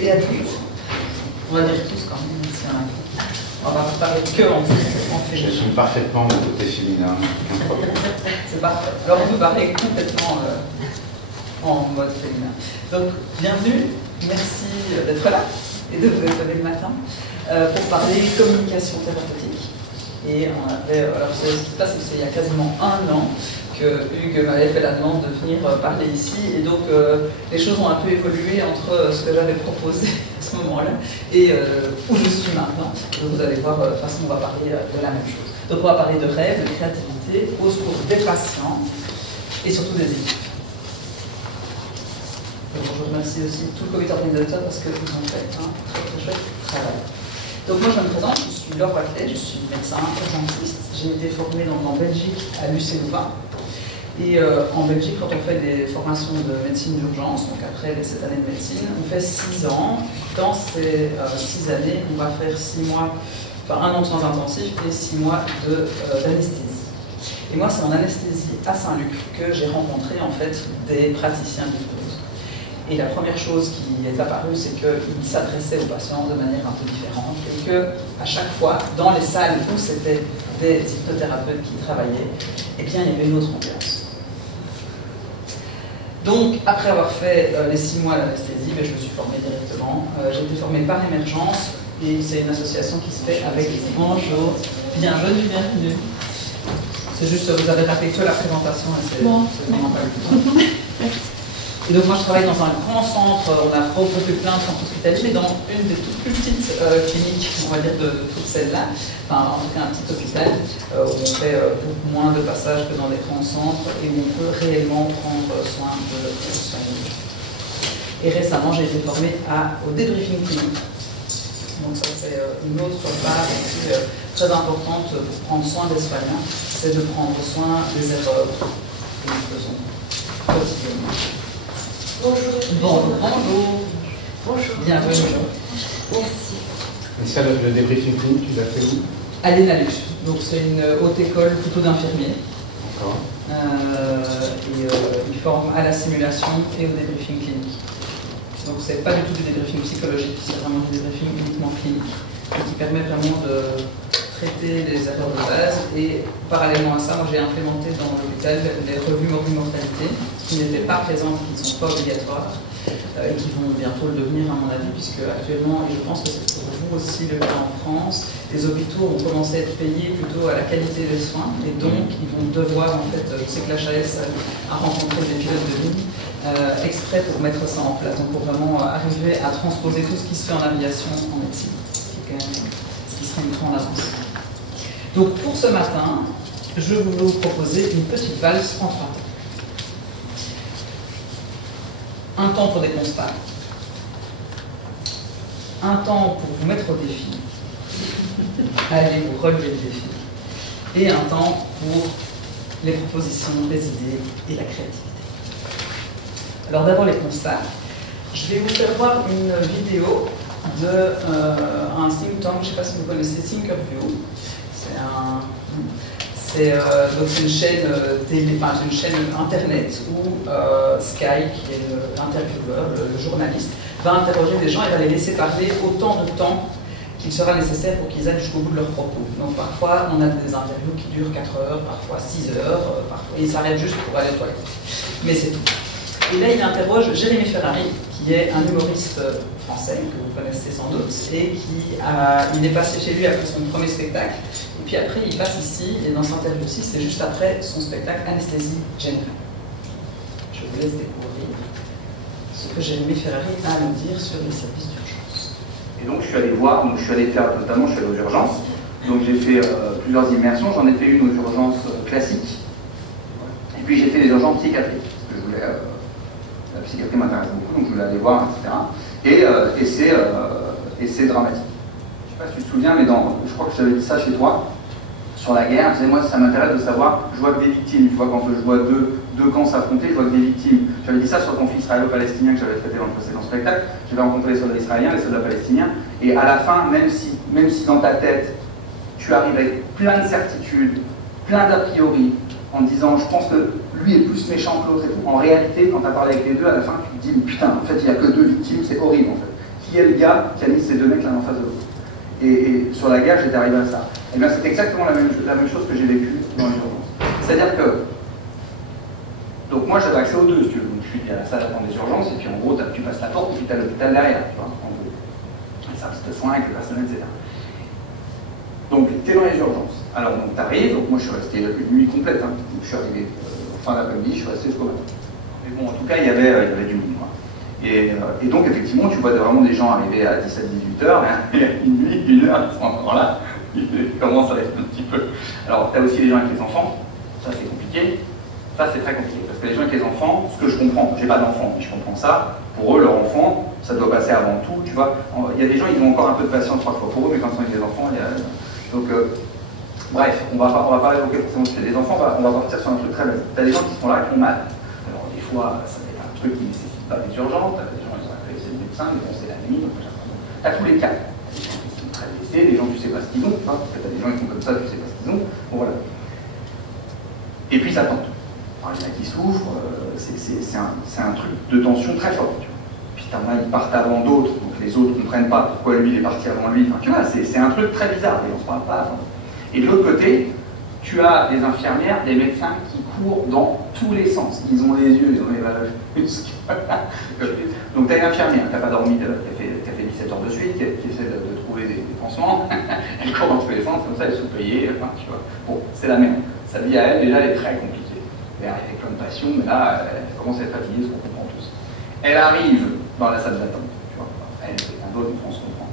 et à toutes. On va dire tous quand même, si on va parler que en fait. Je suis parfaitement du côté féminin. C'est parfait. Alors on peut parler complètement en mode féminin. Donc bienvenue, merci d'être là et de vous lever le matin pour parler communication thérapeutique. Et on avait, alors ce qui se passe, c'est qu'il y a quasiment un an que Hugues m'avait fait la demande de venir parler ici, et donc les choses ont un peu évolué entre ce que j'avais proposé à ce moment-là et où je suis maintenant. Donc vous allez voir, de toute façon on va parler de la même chose. Donc on va parler de rêve, de créativité, au secours des patients et surtout des équipes. Et bon, je remercie aussi tout le comité organisateur parce que vous en faites un très très chouette travail. Donc moi je me présente, je suis Laure Waclet, je suis médecin, urgentiste. J'ai été formée en Belgique à l'UC Louvain. Et en Belgique, quand on fait des formations de médecine d'urgence, donc après cette année de médecine, on fait 6 ans. Dans ces 6 années, on va faire 6 mois, enfin 1 an de soins intensifs et 6 mois d'anesthésie. Et moi, c'est en anesthésie à Saint-Luc que j'ai rencontré en fait des praticiens d'hypnose. Et la première chose qui est apparue, c'est qu'ils s'adressaient aux patients de manière un peu différente et qu'à chaque fois, dans les salles où c'était des hypnothérapeutes qui travaillaient, eh bien, il y avait une autre ambiance. Donc, après avoir fait les 6 mois d'anesthésie, je me suis formée directement. J'ai été formée par Émergence et c'est une association qui se fait avec bonjour, bienvenue. C'est juste, vous avez raté que la présentation et c'est vraiment pas le temps. Et donc moi je travaille dans un grand centre, on a regroupé plein de centres hospitaliers, mais dans une des toutes plus petites cliniques, on va dire, de toutes celles-là, enfin en tout cas un petit hôpital, où on fait beaucoup moins de passages que dans des grands centres et où on peut réellement prendre soin de soignants. Et récemment j'ai été formée au débriefing clinique. Donc ça c'est une autre part aussi très importante pour prendre soin des soignants, c'est de prendre soin des erreurs que nous faisons quotidiennement. Bonjour. Bonjour. Bienvenue. Merci. Et ça, le débriefing clinique, tu l'as fait où? À l'ENALUC. Donc c'est une haute école plutôt d'infirmiers. D'accord. Ils forment à la simulation et au débriefing clinique. Donc c'est pas du tout du débriefing psychologique, c'est vraiment du débriefing uniquement clinique, qui permet vraiment de traiter les erreurs de base. Et parallèlement à ça, moi j'ai implémenté dans l'hôpital les revues mortalité qui n'étaient pas présentes, qui ne sont pas obligatoires, et qui vont bientôt le devenir à mon avis, puisque actuellement, et je pense que c'est pour vous aussi le cas en France, les hôpitaux ont commencé à être payés plutôt à la qualité des soins, et donc ils vont devoir, en fait, je sais que l'HAS a rencontré des pilotes de ligne, exprès pour mettre ça en place, donc pour vraiment arriver à transposer tout ce qui se fait en aviation en médecine, ce qui serait une grande avancée. Donc pour ce matin, je vais vous proposer une petite valse en 3 temps. Un temps pour des constats, un temps pour vous mettre au défi, allez vous relever le défi, et un temps pour les propositions, les idées et la créativité. Alors d'abord les constats. Je vais vous faire voir une vidéo d'un think tank, je ne sais pas si vous connaissez Thinkerview. C'est une chaîne une chaîne internet où Sky, qui est l'intervieweur, le journaliste, va interroger des gens et va les laisser parler autant de temps qu'il sera nécessaire pour qu'ils aillent jusqu'au bout de leurs propos. Donc parfois on a des interviews qui durent 4 heures, parfois 6 heures, parfois, et ils s'arrêtent juste pour aller aux toilettes. Mais c'est tout. Et là il interroge Jérémy Ferrari, qui est un humoriste français que vous connaissez sans doute, et il est passé chez lui après son premier spectacle. Et puis après, il passe ici, et dans cette interview-ci, c'est juste après son spectacle Anesthésie Générale. Je vous laisse découvrir ce que Jérémy Ferrari a à nous dire sur les services d'urgence. Et donc, je suis allé voir, je suis allé aux urgences. Donc, j'ai fait plusieurs immersions. J'en ai fait une aux urgences classiques. Et puis, j'ai fait les urgences psychiatriques. Parce que je voulais, la psychiatrie m'intéresse beaucoup, donc je voulais aller voir, etc. Et c'est dramatique. Je ne sais pas si tu te souviens, mais je crois que je t'avais dit ça chez toi. Sur la guerre, moi ça m'intéresse de savoir, je vois que des victimes, tu vois, quand je vois deux camps s'affronter, je vois que des victimes. J'avais dit ça sur le conflit israélo-palestinien que j'avais traité dans le précédent spectacle, j'avais rencontré les soldats israéliens, les soldats palestiniens, et à la fin, même si dans ta tête, tu arrives avec plein de certitudes, plein d'a priori, en disant, je pense que lui est plus méchant que l'autre et tout, en réalité, quand tu as parlé avec les deux, à la fin, tu te dis, putain, en fait, il n'y a que 2 victimes, c'est horrible, en fait. qui est le gars qui a mis ces deux mecs l'un en face de l'autre. Et sur la gare, j'étais arrivé à ça. Et bien, c'est exactement la même chose que j'ai vécu dans les urgences. C'est-à-dire que, donc moi, j'avais accès aux deux, si tu veux. Donc, je suis à la salle d'attente des urgences, et puis en gros, tu passes la porte, et puis tu as l'hôpital derrière, tu vois, en gros. Les services de soins, avec le personnel, etc. Donc, tu es dans les urgences. Alors, donc, tu arrives, donc moi, je suis resté une nuit complète, hein. Donc, je suis arrivé en fin d'après-midi, je suis resté jusqu'au matin. Mais bon, en tout cas, il y avait du monde, quoi. Et donc, effectivement, tu vois vraiment des gens arriver à 17-18 heures, et à minuit, 1 heure, ils sont encore là. Ils commencent à être un petit peu. Alors, tu as aussi les gens avec les enfants, ça c'est compliqué. Ça c'est très compliqué, parce que les gens avec les enfants, ce que je comprends, j'ai pas d'enfants, mais je comprends ça, pour eux, leur enfant, ça doit passer avant tout, tu vois. Il y a des gens, ils ont encore un peu de patience parfois pour eux, mais quand ils sont avec les enfants, il y a... Donc, bref, on va pas évoquer forcément ce que les enfants, on va partir sur un truc très basique. Tu as des gens qui sont là, qui ont mal. Alors, des fois, ça va être un truc qui ne nécessite pas des urgences, tu as des gens, ils ont appelé le médecin, mais bon, c'est la nuit, donc tu as tous les cas. Des gens qui sont très blessés, des gens, tu sais pas ce qu'ils ont, parce que tu as des gens qui sont comme ça, tu sais pas ce qu'ils ont. Bon, voilà. Et puis, ça tente. Alors, il y en a qui souffrent, c'est un truc de tension très fort. Tu vois. Puis t'en as, ils partent avant d'autres, donc les autres ne comprennent pas pourquoi lui il est parti avant lui. Enfin, tu vois, c'est un truc très bizarre, et on se parle pas. Enfin. Et de l'autre côté, tu as des infirmières, des médecins qui courent dans tous les sens. Ils ont les yeux, ils ont les valeurs. Donc tu as une infirmière qui n'a pas dormi, qui a fait 17 heures de suite, qui essaie de trouver des pansements. Elle court dans tous les sens, comme ça, elle est sous-payée. Enfin, tu vois. Bon, c'est la merde. Sa vie à elle, déjà, elle est très compliquée. Elle arrive avec plein de passion, mais là, elle commence à être fatiguée, ce qu'on comprend tous. Elle arrive dans la salle d'attente, tu vois. Elle, quelqu'un d'autre, on se comprend.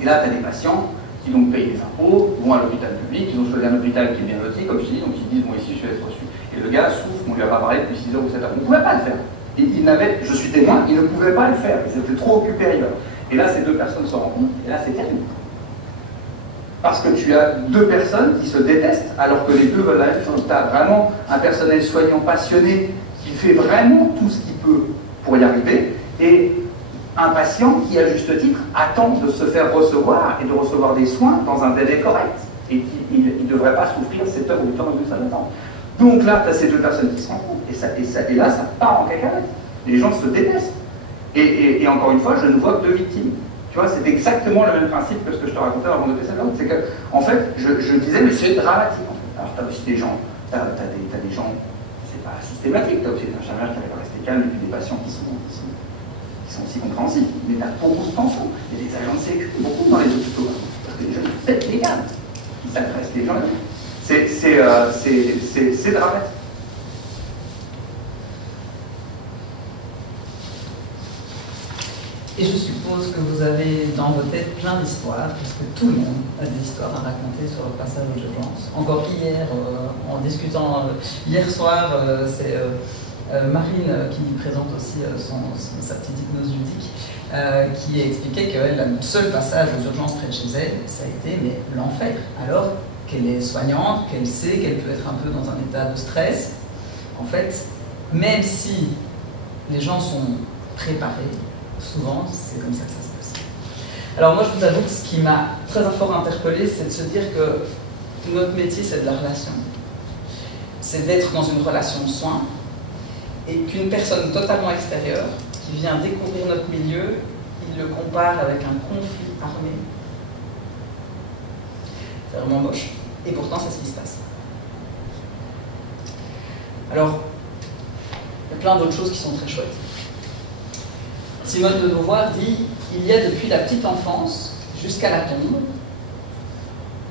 Et là, tu as des patients qui donc payent des impôts, vont à l'hôpital public, ils ont choisi un hôpital qui est bien loti, comme je dis, donc ils disent, bon, ici, je vais être reçu. Et le gars souffre, on lui a pas parlé depuis 6 heures ou 7 heures. On ne pouvait pas le faire. Il n'avait, je suis témoin, il ne pouvait pas le faire. Ils étaient trop occupés ailleurs. Et là, ces deux personnes se rencontrent, et là, c'est terrible. Parce que tu as deux personnes qui se détestent, alors que les deux veulent la même chose. Tu as vraiment un personnel soignant passionné qui fait vraiment tout ce qu'il peut pour y arriver, et un patient qui, à juste titre, attend de se faire recevoir et de recevoir des soins dans un délai correct, et qui ne devrait pas souffrir 7 heures ou 8 heures dans une salle d'attente. Donc là, tu as ces deux personnes qui se rencontrent, et là, ça part en cacahuète. Les gens se détestent. Et encore une fois, je ne vois que deux victimes. Tu vois, c'est exactement le même principe que ce que je te racontais avant de passer à l'autre. C'est que, en fait, je disais, mais c'est dramatique. En fait. Alors, tu as aussi des gens, t'as des gens, c'est pas systématique, tu as aussi des infirmières qui arrivent à rester calmes, et puis des patients qui sont aussi compréhensifs. Mais tu as beaucoup de tensions. Il y a des agents de sécu, beaucoup dans les hôpitaux. Parce que les gens pètent les câbles. Ils agressent les gens. C'est dramatique. Et je suppose que vous avez dans vos têtes plein d'histoires, parce que tout le monde a des histoires à raconter sur le passage aux urgences. Encore hier, en discutant, hier soir, c'est Marine qui présente aussi sa petite hypnose ludique, qui expliquait que le seul passage aux urgences près de chez elle, ça a été mais l'enfer. Alors qu'elle est soignante, qu'elle sait qu'elle peut être un peu dans un état de stress, en fait, même si les gens sont préparés, souvent, c'est comme ça que ça se passe. Alors moi, je vous avoue que ce qui m'a très fort interpellée, c'est de se dire que notre métier, c'est de la relation. C'est d'être dans une relation de soins, et qu'une personne totalement extérieure, qui vient découvrir notre milieu, il le compare avec un conflit armé. C'est vraiment moche. Et pourtant, c'est ce qui se passe. Alors, il y a plein d'autres choses qui sont très chouettes. Simone de Beauvoir dit « Il y a depuis la petite enfance jusqu'à la tombe,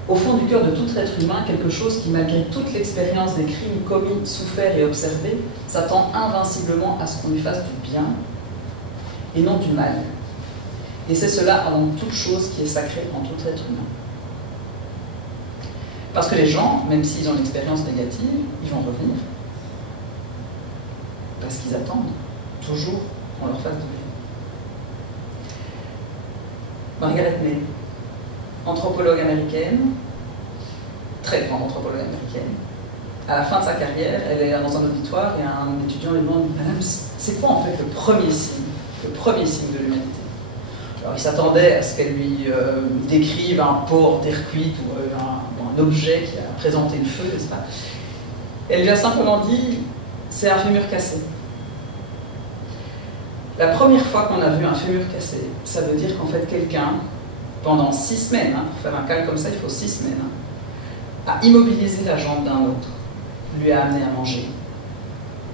au fond du cœur de tout être humain, quelque chose qui, malgré toute l'expérience des crimes commis, soufferts et observés, s'attend invinciblement à ce qu'on lui fasse du bien et non du mal. Et c'est cela avant toute chose qui est sacrée en tout être humain. » Parce que les gens, même s'ils ont une expérience négative, ils vont revenir. Parce qu'ils attendent toujours qu'on leur fasse du bien. Margaret Mead, anthropologue américaine, très grande anthropologue américaine. À la fin de sa carrière, elle est dans un auditoire et un étudiant lui demande « Madame, c'est quoi en fait le premier signe de l'humanité ?» Alors il s'attendait à ce qu'elle lui décrive un porc terre cuite ou un objet qui a présenté le feu, n'est-ce pas? Elle lui a simplement dit « C'est un fémur cassé ». La première fois qu'on a vu un fémur cassé, ça veut dire qu'en fait quelqu'un, pendant 6 semaines, pour faire un calque comme ça, il faut 6 semaines, a immobilisé la jambe d'un autre, lui a amené à manger.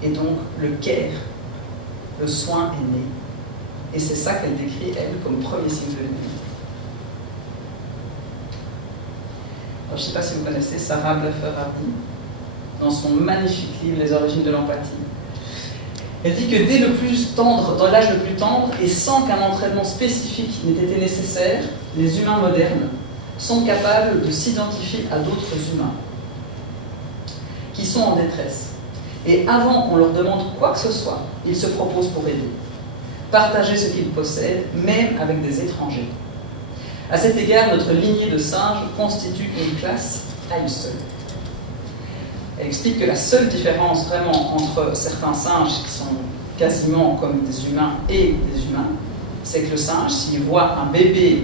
Et donc le care, le soin est né. Et c'est ça qu'elle décrit, elle, comme premier signe de l'ennemi. Je ne sais pas si vous connaissez Sarah Blaffer-Hardy, dans son magnifique livre « Les origines de l'empathie ». Elle dit que dès le plus tendre, dans l'âge le plus tendre, et sans qu'un entraînement spécifique n'ait été nécessaire, les humains modernes sont capables de s'identifier à d'autres humains qui sont en détresse. Et avant qu'on leur demande quoi que ce soit, ils se proposent pour aider, partager ce qu'ils possèdent, même avec des étrangers. À cet égard, notre lignée de singes constitue une classe à elle seule. Elle explique que la seule différence vraiment entre certains singes qui sont quasiment comme des humains et des humains, c'est que le singe, s'il voit un bébé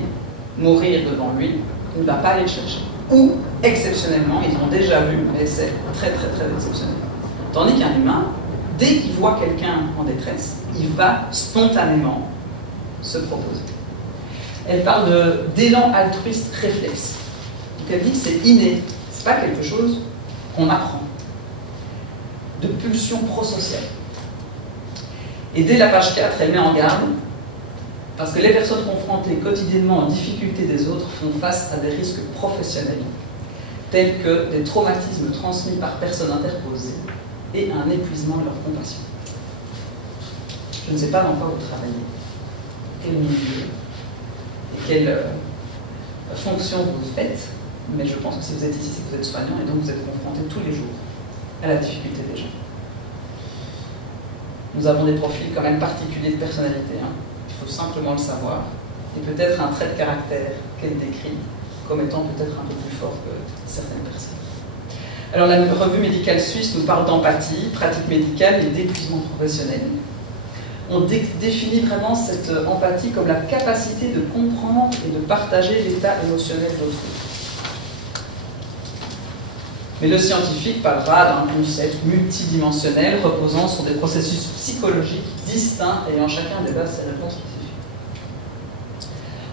mourir devant lui, il ne va pas aller le chercher. Ou, exceptionnellement, ils ont déjà vu, mais c'est très très très exceptionnel. Tandis qu'un humain, dès qu'il voit quelqu'un en détresse, il va spontanément se proposer. Elle parle d'élan altruiste réflexe. Donc elle dit que c'est inné, c'est pas quelque chose qu'on apprend, de pulsion prosociale. Et dès la page 4, elle met en garde, parce que les personnes confrontées quotidiennement aux difficultés des autres font face à des risques professionnels, tels que des traumatismes transmis par personnes interposées et un épuisement de leur compassion. Je ne sais pas dans quoi vous travaillez, quel milieu et quelle fonction vous faites, mais je pense que si vous êtes ici, c'est que vous êtes soignant et donc vous êtes confronté tous les jours à la difficulté des gens. Nous avons des profils quand même particuliers de personnalité, hein. Il faut simplement le savoir, et peut-être un trait de caractère qu'elle décrit comme étant peut-être un peu plus fort que certaines personnes. Alors la revue médicale suisse nous parle d'empathie, pratique médicale et d'épuisement professionnel. On définit vraiment cette empathie comme la capacité de comprendre et de partager l'état émotionnel d'autrui. Mais le scientifique parlera d'un concept multidimensionnel reposant sur des processus psychologiques distincts ayant chacun des bases et réponses spécifiques.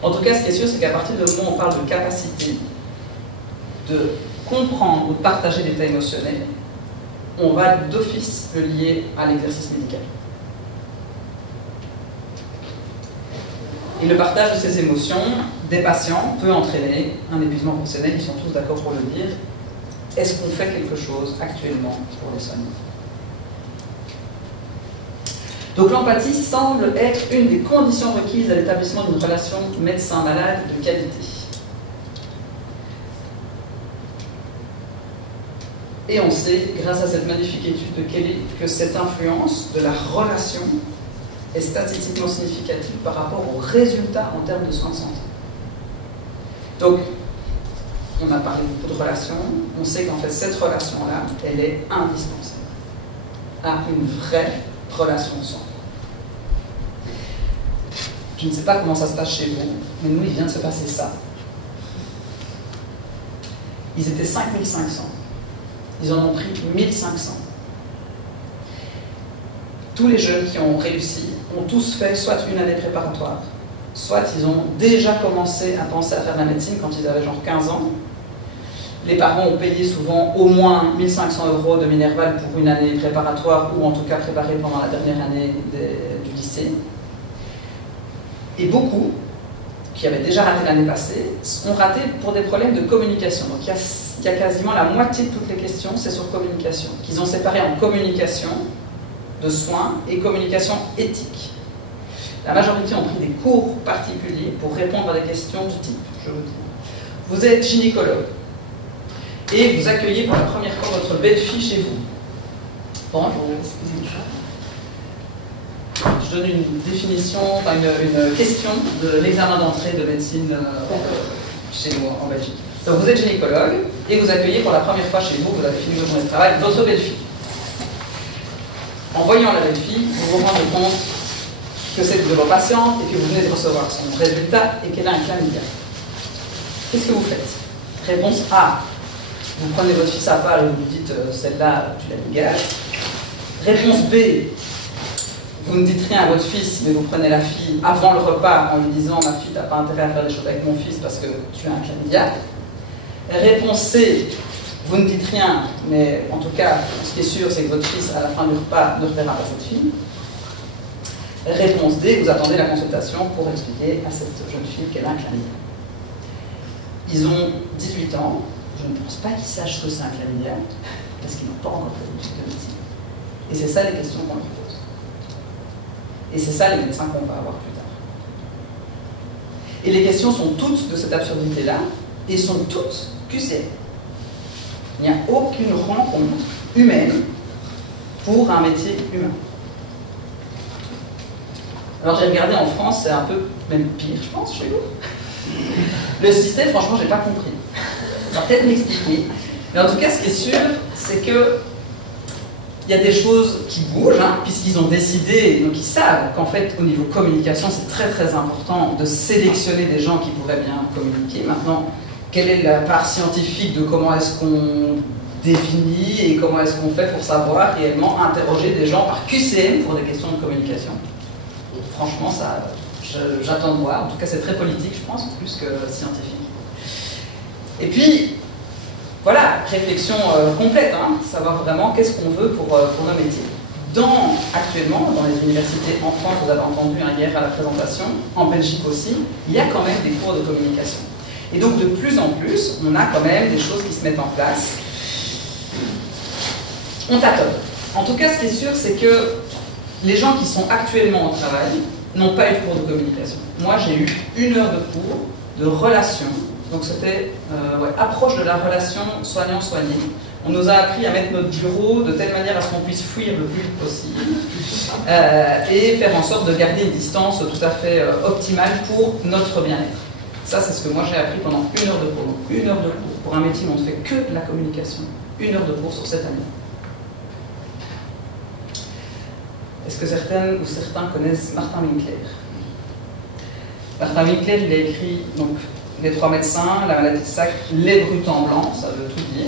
En tout cas, ce qui est sûr, c'est qu'à partir du moment où on parle de capacité de comprendre ou de partager l'état émotionnel, on va d'office le lier à l'exercice médical. Et le partage de ces émotions des patients peut entraîner un épuisement professionnel, ils sont tous d'accord pour le dire. Est-ce qu'on fait quelque chose actuellement pour les soignants? Donc l'empathie semble être une des conditions requises à l'établissement d'une relation médecin-malade de qualité. Et on sait, grâce à cette magnifique étude de Kelly, que cette influence de la relation est statistiquement significative par rapport aux résultats en termes de soins de santé. Donc, on a parlé beaucoup de relations, on sait qu'en fait cette relation-là, elle est indispensable à une vraie relation de soins. Je ne sais pas comment ça se passe chez vous, mais nous, il vient de se passer ça. Ils étaient 5500. Ils en ont pris 1500. Tous les jeunes qui ont réussi ont tous fait soit une année préparatoire, soit ils ont déjà commencé à penser à faire de la médecine quand ils avaient genre 15 ans. Les parents ont payé souvent au moins 1500 € de Minerval pour une année préparatoire ou en tout cas préparée pendant la dernière année du lycée. Et beaucoup, qui avaient déjà raté l'année passée, ont raté pour des problèmes de communication. Donc il y a quasiment la moitié de toutes les questions, c'est sur communication, qu'ils ont séparé en communication de soins et communication éthique. La majorité ont pris des cours particuliers pour répondre à des questions du type, je vous dis, vous êtes gynécologue et vous accueillez pour la première fois votre belle-fille chez vous. Bonjour, excusez-moi. Je donne une définition, enfin une question de l'examen d'entrée de médecine chez nous en Belgique. Donc vous êtes gynécologue et vous accueillez pour la première fois chez vous, vous avez fini votre journée de travail, votre belle-fille. En voyant la belle-fille, vous vous rendez compte que c'est de vos patientes et que vous venez de recevoir son résultat et qu'elle a un chlamydia. Qu'est-ce que vous faites? Réponse A. Vous prenez votre fils à part et vous lui dites celle-là, tu la dégages. Réponse B. vous ne dites rien à votre fils, mais vous prenez la fille avant le repas en lui disant « Ma fille, tu n'as pas intérêt à faire des choses avec mon fils parce que tu as un chlamydia ». Réponse C, vous ne dites rien, mais en tout cas, ce qui est sûr, c'est que votre fils, à la fin du repas, ne reverra pas cette fille. Réponse D, vous attendez la consultation pour expliquer à cette jeune fille qu'elle a un chlamydia. Ils ont 18 ans, je ne pense pas qu'ils sachent ce que c'est un chlamydia, parce qu'ils n'ont pas encore fait d'études de médecine. Et c'est ça les questions qu'on leur pose. Et c'est ça les médecins qu'on va avoir plus tard. Et les questions sont toutes de cette absurdité-là, et sont toutes QCM. Il n'y a aucune rencontre humaine pour un métier humain. Alors j'ai regardé en France, c'est un peu même pire, je pense, chez vous. Le système, franchement, j'ai pas compris. Ça va peut-être m'expliquer. Mais en tout cas, ce qui est sûr, c'est que il y a des choses qui bougent, hein, puisqu'ils ont décidé, donc ils savent qu'en fait, au niveau communication, c'est très très important de sélectionner des gens qui pourraient bien communiquer. Maintenant, quelle est la part scientifique de comment est-ce qu'on définit et comment est-ce qu'on fait pour savoir réellement interroger des gens par QCM pour des questions de communication? Franchement, ça, j'attends de voir. En tout cas, c'est très politique, je pense, plus que scientifique. Et puis, voilà, réflexion complète, hein, savoir vraiment qu'est-ce qu'on veut pour nos métiers. Actuellement, dans les universités en France, vous avez entendu hier à la présentation, en Belgique aussi, il y a quand même des cours de communication. Et donc, de plus en plus, on a quand même des choses qui se mettent en place. On tâtonne. En tout cas, ce qui est sûr, c'est que les gens qui sont actuellement au travail n'ont pas eu de cours de communication. Moi, j'ai eu 1 heure de cours de relation. Donc c'était approche de la relation soignant-soigné. On nous a appris à mettre notre bureau de telle manière à ce qu'on puisse fuir le plus vite possible et faire en sorte de garder une distance tout à fait optimale pour notre bien-être. Ça, c'est ce que moi j'ai appris pendant 1 heure de cours. Donc 1 heure de cours. Pour un métier où on ne fait que de la communication. 1 heure de cours sur 7 années. Est-ce que certaines ou certains connaissent Martin Winkler? Martin Winkler, il a écrit donc, Les 3 médecins, la maladie de Sac, les brutants blancs, ça veut tout dire.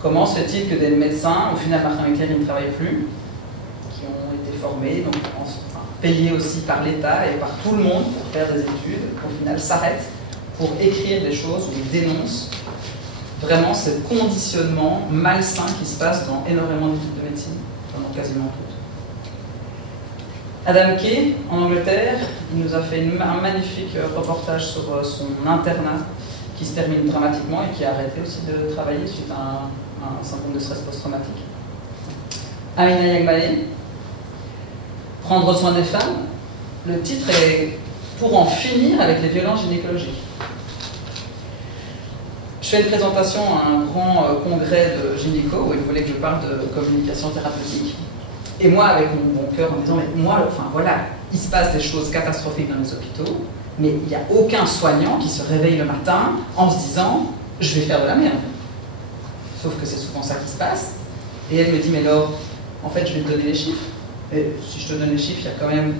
Comment se fait-il que des médecins, au final Martin Winkler, il ne travaille plus, qui ont été formés, donc payés aussi par l'État et par tout le monde pour faire des études, au final s'arrêtent pour écrire des choses où ils dénoncent vraiment ce conditionnement malsain qui se passe dans énormément d'études de médecine, pendant quasiment toutes. Adam Kay, en Angleterre, il nous a fait un magnifique reportage sur son internat qui se termine dramatiquement et qui a arrêté aussi de travailler suite à un syndrome de stress post-traumatique. Amina Yagmae, Prendre soin des femmes. Le titre est « Pour en finir avec les violences gynécologiques ». Je fais une présentation à un grand congrès de gynéco où il voulait que je parle de communication thérapeutique. Et moi, avec mon bon cœur, en disant, mais moi, enfin voilà, il se passe des choses catastrophiques dans les hôpitaux, mais il n'y a aucun soignant qui se réveille le matin en se disant, je vais faire de la merde. Sauf que c'est souvent ça qui se passe. Et elle me dit, mais Laure, en fait, je vais te donner les chiffres. Et si je te donne les chiffres, il y a quand même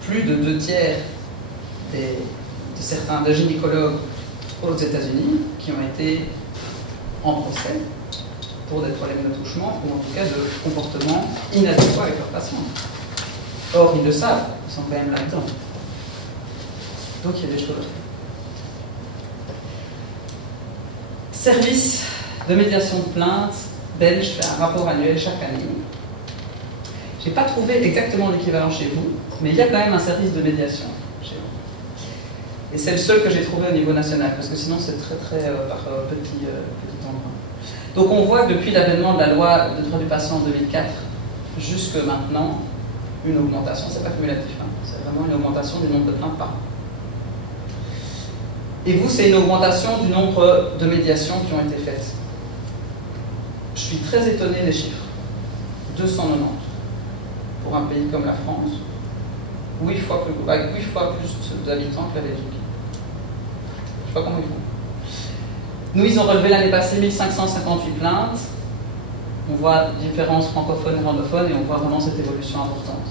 plus de 2/3 de gynécologues aux États-Unis qui ont été en procès pour des problèmes d'attouchement ou en tout cas de comportement inadéquat avec leurs patients. Or, ils le savent, ils sont quand même là-dedans. Donc, il y a des choses à faire. Service de médiation de plainte belge fait un rapport annuel chaque année. Je n'ai pas trouvé exactement l'équivalent chez vous, mais il y a quand même un service de médiation chez vous. Et c'est le seul que j'ai trouvé au niveau national, parce que sinon c'est très par petit endroit. Donc on voit que depuis l'avènement de la loi de droit du patient en 2004 jusque maintenant, une augmentation, c'est pas cumulatif, hein, c'est vraiment une augmentation du nombre de plaintes par an. Et vous, c'est une augmentation du nombre de médiations qui ont été faites. Je suis très étonné des chiffres. 290 pour un pays comme la France, 8 fois plus d'habitants que la Belgique. Je sais pas comment ils font. Nous, ils ont relevé l'année passée 1558 plaintes. On voit différence francophone et néerlandophone et on voit vraiment cette évolution importante.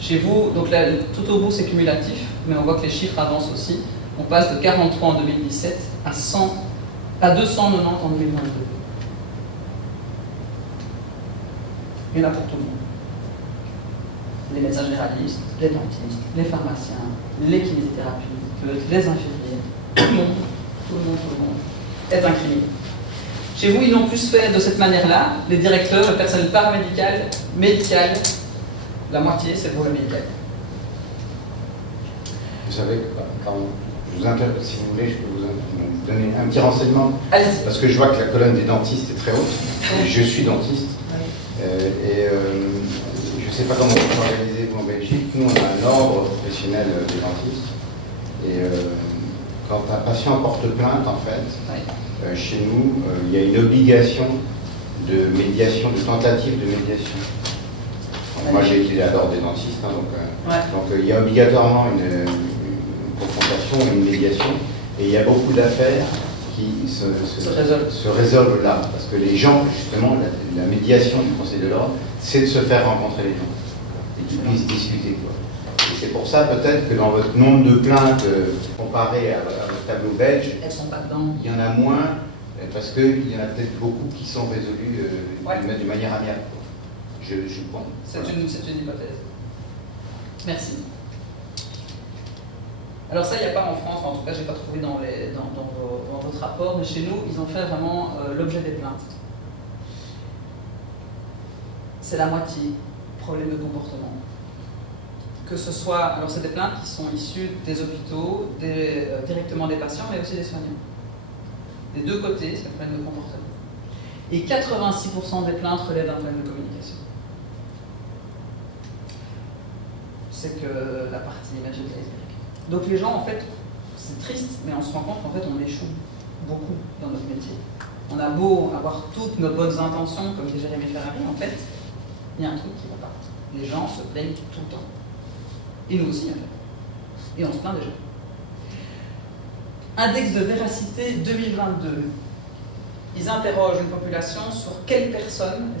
Chez vous, donc là, tout au bout, c'est cumulatif, mais on voit que les chiffres avancent aussi. On passe de 43 en 2017 à 290 en 2022. Il y en a pour tout le monde. les médecins généralistes, les dentistes, les pharmaciens, les kinésithérapeutes, les infirmiers, tout le monde est un criminel. Chez vous, ils l'ont plus fait de cette manière-là, les directeurs, le personnel paramédical, médical, la moitié, c'est pour le médical. Vous savez, pardon, je vous interromps, si vous voulez, je peux vous donner un petit renseignement. Allez-y. Parce que je vois que la colonne des dentistes est très haute. Je suis dentiste. Je ne sais pas comment vous organisez vous en Belgique. Nous, on a un ordre professionnel des dentistes. Et quand un patient porte plainte, en fait, chez nous, il y a une obligation de médiation, de tentative de médiation. Donc, moi, j'ai été à l'ordre des dentistes, hein, donc il y a obligatoirement une confrontation et une médiation. Et il y a beaucoup d'affaires qui se résolvent là. Parce que les gens, justement, la médiation du Conseil de l'ordre, c'est de se faire rencontrer les gens et qu'ils puissent discuter, quoi. Et c'est pour ça, peut-être, que dans votre nombre de plaintes comparé à votre tableau belge, elles sont pas dedans. Il y en a moins, parce qu'il y en a peut-être beaucoup qui sont résolus de manière amiable. Je pense. C'est une hypothèse. Merci. Alors ça, il n'y a pas en France, en tout cas, je n'ai pas trouvé dans votre rapport, mais chez nous, ils ont fait vraiment l'objet des plaintes. C'est la moitié, problème de comportement. Que ce soit, alors c'est des plaintes qui sont issues des hôpitaux, directement des patients, mais aussi des soignants. Des deux côtés, c'est un problème de comportement. Et 86% des plaintes relèvent d'un problème de communication. C'est que la partie imagée de l'iceberg. Donc les gens, en fait, c'est triste, mais on se rend compte qu'en fait, on échoue beaucoup dans notre métier. On a beau avoir toutes nos bonnes intentions, comme dit Jérémy Ferrari, en fait, il y a un truc qui ne va pas. Les gens se plaignent tout le temps. Et nous aussi, en fait. Et on se plaint déjà. Index de véracité 2022. Ils interrogent une population sur quelle personne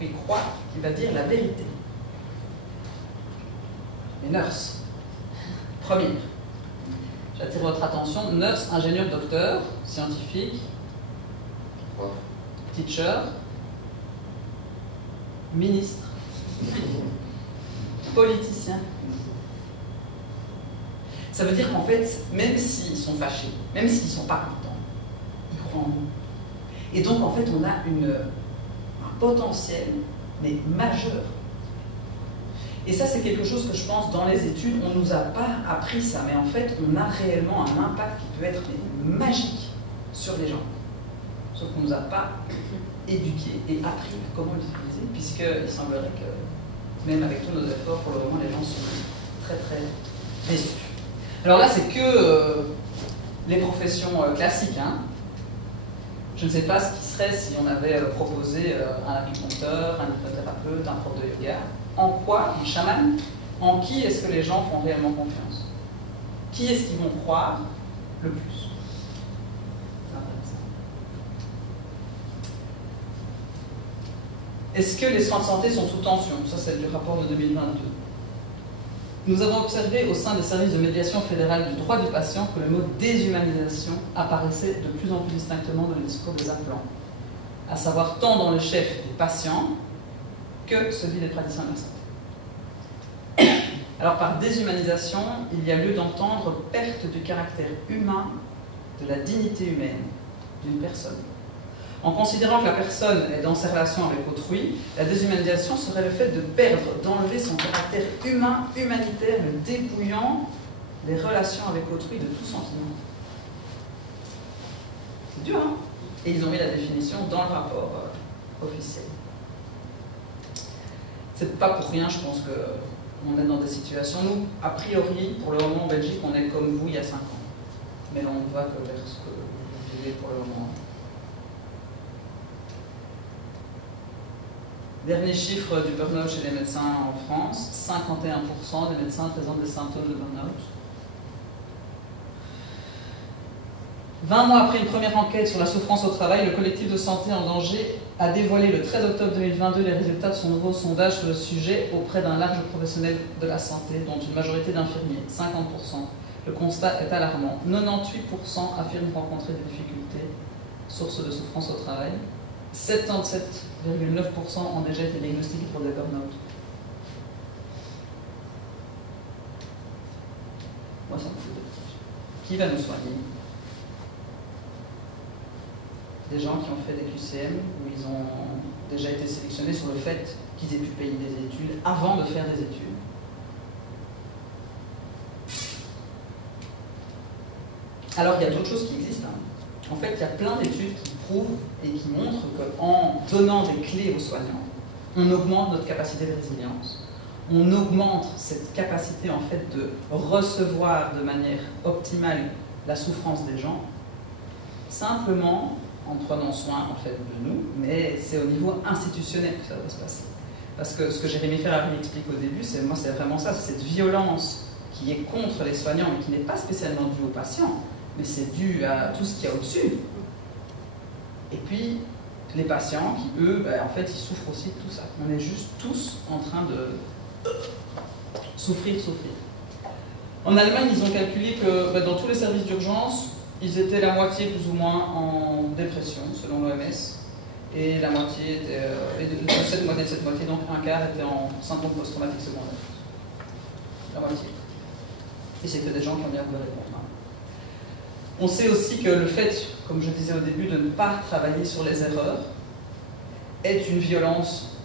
ils croient qui va dire la vérité. Les nurses. Première. J'attire votre attention. Nurse, ingénieur, docteur, scientifique, teacher, ministre, politicien. Ça veut dire qu'en fait, même s'ils sont fâchés, même s'ils ne sont pas contents, ils croient en nous. Et donc, en fait, on a un potentiel, mais majeur. Et ça, c'est quelque chose que je pense, dans les études, on ne nous a pas appris ça, mais en fait, on a réellement un impact qui peut être magique sur les gens. Sauf qu'on ne nous a pas éduqués et appris comment l'utiliser, puisqu'il semblerait que, même avec tous nos efforts, pour le moment, les gens sont très, très déçus. Alors là, c'est que les professions classiques. Hein. Je ne sais pas ce qui serait si on avait proposé un acupuncteur, un hypnothérapeute, un prof de yoga. En quoi, un chaman, en qui est-ce que les gens font réellement confiance? Qui est-ce qu'ils vont croire le plus? C'est intéressant. Est-ce que les soins de santé sont sous tension? Ça, c'est du rapport de 2022. Nous avons observé au sein des services de médiation fédérale du droit du patient que le mot déshumanisation apparaissait de plus en plus distinctement dans le discours des appelants, à savoir tant dans le chef des patients que celui des praticiens de la santé. Alors par déshumanisation, il y a lieu d'entendre perte du caractère humain, de la dignité humaine d'une personne. En considérant que la personne est dans ses relations avec autrui, la déshumanisation serait le fait de perdre, d'enlever son caractère humain, humanitaire, le dépouillant des relations avec autrui de tout sentiment. C'est dur, hein? Et ils ont mis la définition dans le rapport officiel. C'est pas pour rien, je pense qu'on est dans des situations. Nous, a priori, pour le moment en Belgique, on est comme vous il y a 5 ans. Mais on ne va que vers ce que vous vivez pour le moment. Dernier chiffre du burn-out chez les médecins en France, 51% des médecins présentent des symptômes de burn-out. 20 mois après une première enquête sur la souffrance au travail, le collectif de santé en danger a dévoilé le 13 octobre 2022 les résultats de son nouveau sondage sur le sujet auprès d'un large professionnel de la santé, dont une majorité d'infirmiers, 50%. Le constat est alarmant. 98% affirment rencontrer des difficultés, sources de souffrance au travail. 77,9% ont déjà été diagnostiqués pour des burn-out. Qui va nous soigner? Des gens qui ont fait des QCM, où ils ont déjà été sélectionnés sur le fait qu'ils aient pu payer des études avant de faire des études. Alors, il y a d'autres choses qui existent. En fait, il y a plein d'études qui prouvent et qui montrent qu'en donnant des clés aux soignants, on augmente notre capacité de résilience. On augmente cette capacité, en fait, de recevoir de manière optimale la souffrance des gens, simplement en prenant soin, en fait, de nous, mais c'est au niveau institutionnel que ça va se passer. Parce que ce que Jérémy Ferrari explique au début, c'est vraiment ça, c'est cette violence qui est contre les soignants, mais qui n'est pas spécialement due aux patients, mais c'est dû à tout ce qu'il y a au-dessus. Et puis, les patients qui, eux, en fait, ils souffrent aussi de tout ça. On est juste tous en train de souffrir. En Allemagne, ils ont calculé que dans tous les services d'urgence, ils étaient la moitié plus ou moins en dépression, selon l'OMS, et la moitié était, de cette moitié, donc un quart était en syndrome post-traumatique secondaire. La moitié. Et c'est que des gens qui ont bien voulu répondre. On sait aussi que le fait, comme je disais au début, de ne pas travailler sur les erreurs est une violence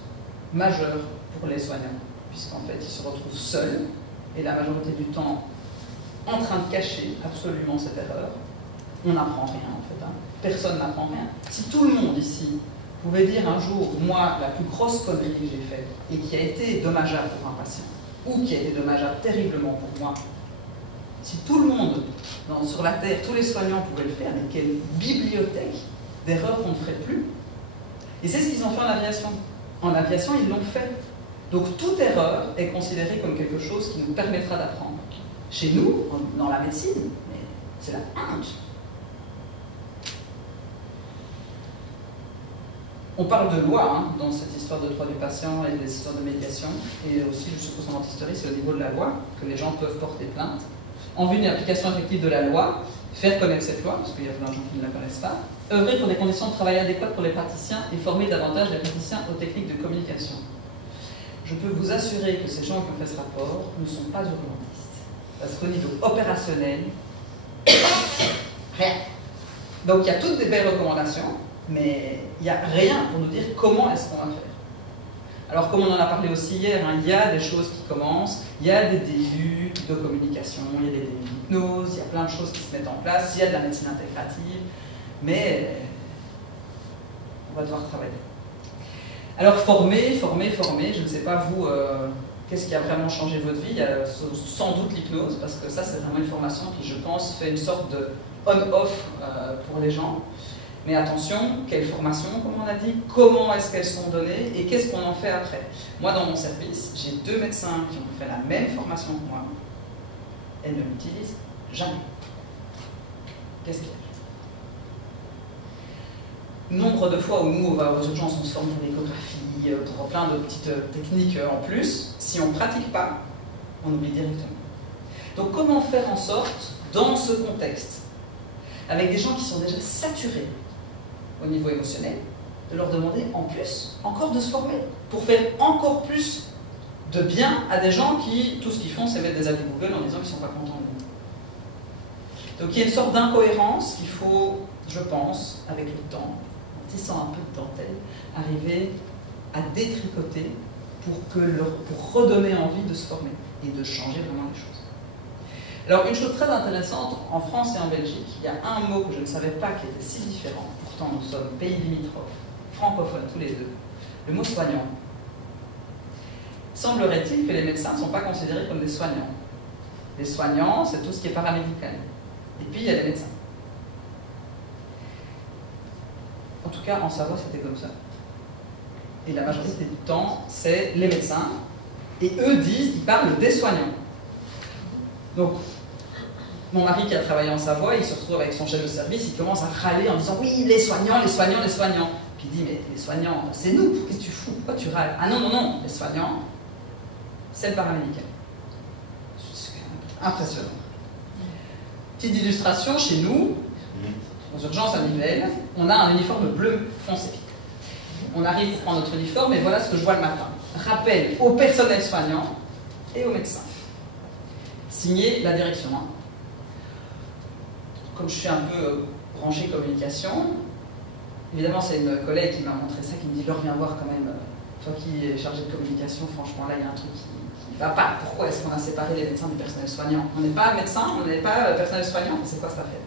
majeure pour les soignants, puisqu'en fait, ils se retrouvent seuls, et la majorité du temps, en train de cacher absolument cette erreur. On n'apprend rien, en fait. Personne n'apprend rien. Si tout le monde ici pouvait dire un jour, moi, la plus grosse connerie que j'ai faite, et qui a été dommageable pour un patient, ou qui a été dommageable terriblement pour moi, si tout le monde, sur la Terre, tous les soignants pouvaient le faire, mais quelle bibliothèque d'erreurs qu'on ne ferait plus. Et c'est ce qu'ils ont fait en aviation. En aviation, ils l'ont fait. Donc toute erreur est considérée comme quelque chose qui nous permettra d'apprendre. Chez nous, dans la médecine, mais c'est la honte. On parle de loi dans cette histoire de droit du patient et des histoires de médiation, et aussi, je suppose en antihistorie, c'est au niveau de la loi que les gens peuvent porter plainte en vue d'une application effective de la loi, faire connaître cette loi, parce qu'il y a plein de gens qui ne la connaissent pas, œuvrer pour des conditions de travail adéquates pour les praticiens et former davantage les praticiens aux techniques de communication. Je peux vous assurer que ces gens qui ont fait ce rapport ne sont pas urgentistes, parce qu'au niveau opérationnel, rien. Donc il y a toutes des belles recommandations, mais il n'y a rien pour nous dire comment est-ce qu'on va faire. Alors comme on en a parlé aussi hier, il y a des choses qui commencent, il y a des débuts de communication, il y a des débuts d'hypnose, il y a plein de choses qui se mettent en place, il y a de la médecine intégrative, mais on va devoir travailler. Alors former, je ne sais pas vous, qu'est-ce qui a vraiment changé votre vie? Il y a sans doute l'hypnose, parce que ça c'est vraiment une formation qui, je pense, fait une sorte de on-off pour les gens. Mais attention, quelle formation, comme on a dit, comment est-ce qu'elles sont données et qu'est-ce qu'on en fait après. Moi, dans mon service, j'ai 2 médecins qui ont fait la même formation que moi. Elles ne l'utilisent jamais. Qu'est-ce qu'il y a? Nombre de fois où nous, on va aux urgences, on se forme pour l'échographie, pour plein de petites techniques en plus, si on ne pratique pas, on oublie directement. Donc comment faire en sorte, dans ce contexte, avec des gens qui sont déjà saturés au niveau émotionnel, de leur demander en plus encore de se former pour faire encore plus de bien à des gens qui, tout ce qu'ils font, c'est mettre des avis Google en disant qu'ils ne sont pas contents de nous. Donc il y a une sorte d'incohérence qu'il faut, je pense, avec le temps, en tissant un peu de dentelle, arriver à détricoter pour redonner envie de se former et de changer vraiment les choses. Alors, une chose très intéressante, en France et en Belgique, il y a un mot que je ne savais pas qui était si différent. Pourtant, nous sommes pays limitrophes, francophones tous les deux. Le mot soignant. Semblerait-il que les médecins ne sont pas considérés comme des soignants. Les soignants, c'est tout ce qui est paramédical. Et puis, il y a les médecins. En tout cas, en Savoie, c'était comme ça. Et la majorité du temps, c'est les médecins. Et eux ils parlent des soignants. Donc, mon mari qui a travaillé en Savoie, il se retrouve avec son chef de service, il commence à râler en disant « Oui, les soignants, les soignants, les soignants ». Puis il dit « Mais les soignants, c'est nous, qu'est-ce que tu fous? Pourquoi tu râles ?»« Ah non, non, non, les soignants, c'est le paramédical. » C'est impressionnant. Petite illustration, chez nous, aux urgences à Nivelles, on a un uniforme bleu foncé. On arrive pour prendre notre uniforme et voilà ce que je vois le matin. Rappel au personnel soignant et aux médecins. Signé la direction. comme je suis un peu branchée communication, évidemment c'est une collègue qui m'a montré ça, qui me dit Laure, viens voir quand même, toi qui es chargée de communication, franchement là il y a un truc qui ne va pas. Pourquoi est-ce qu'on a séparé les médecins du personnel soignant? On n'est pas médecin, on n'est pas personnel soignant, c'est quoi cette affaire?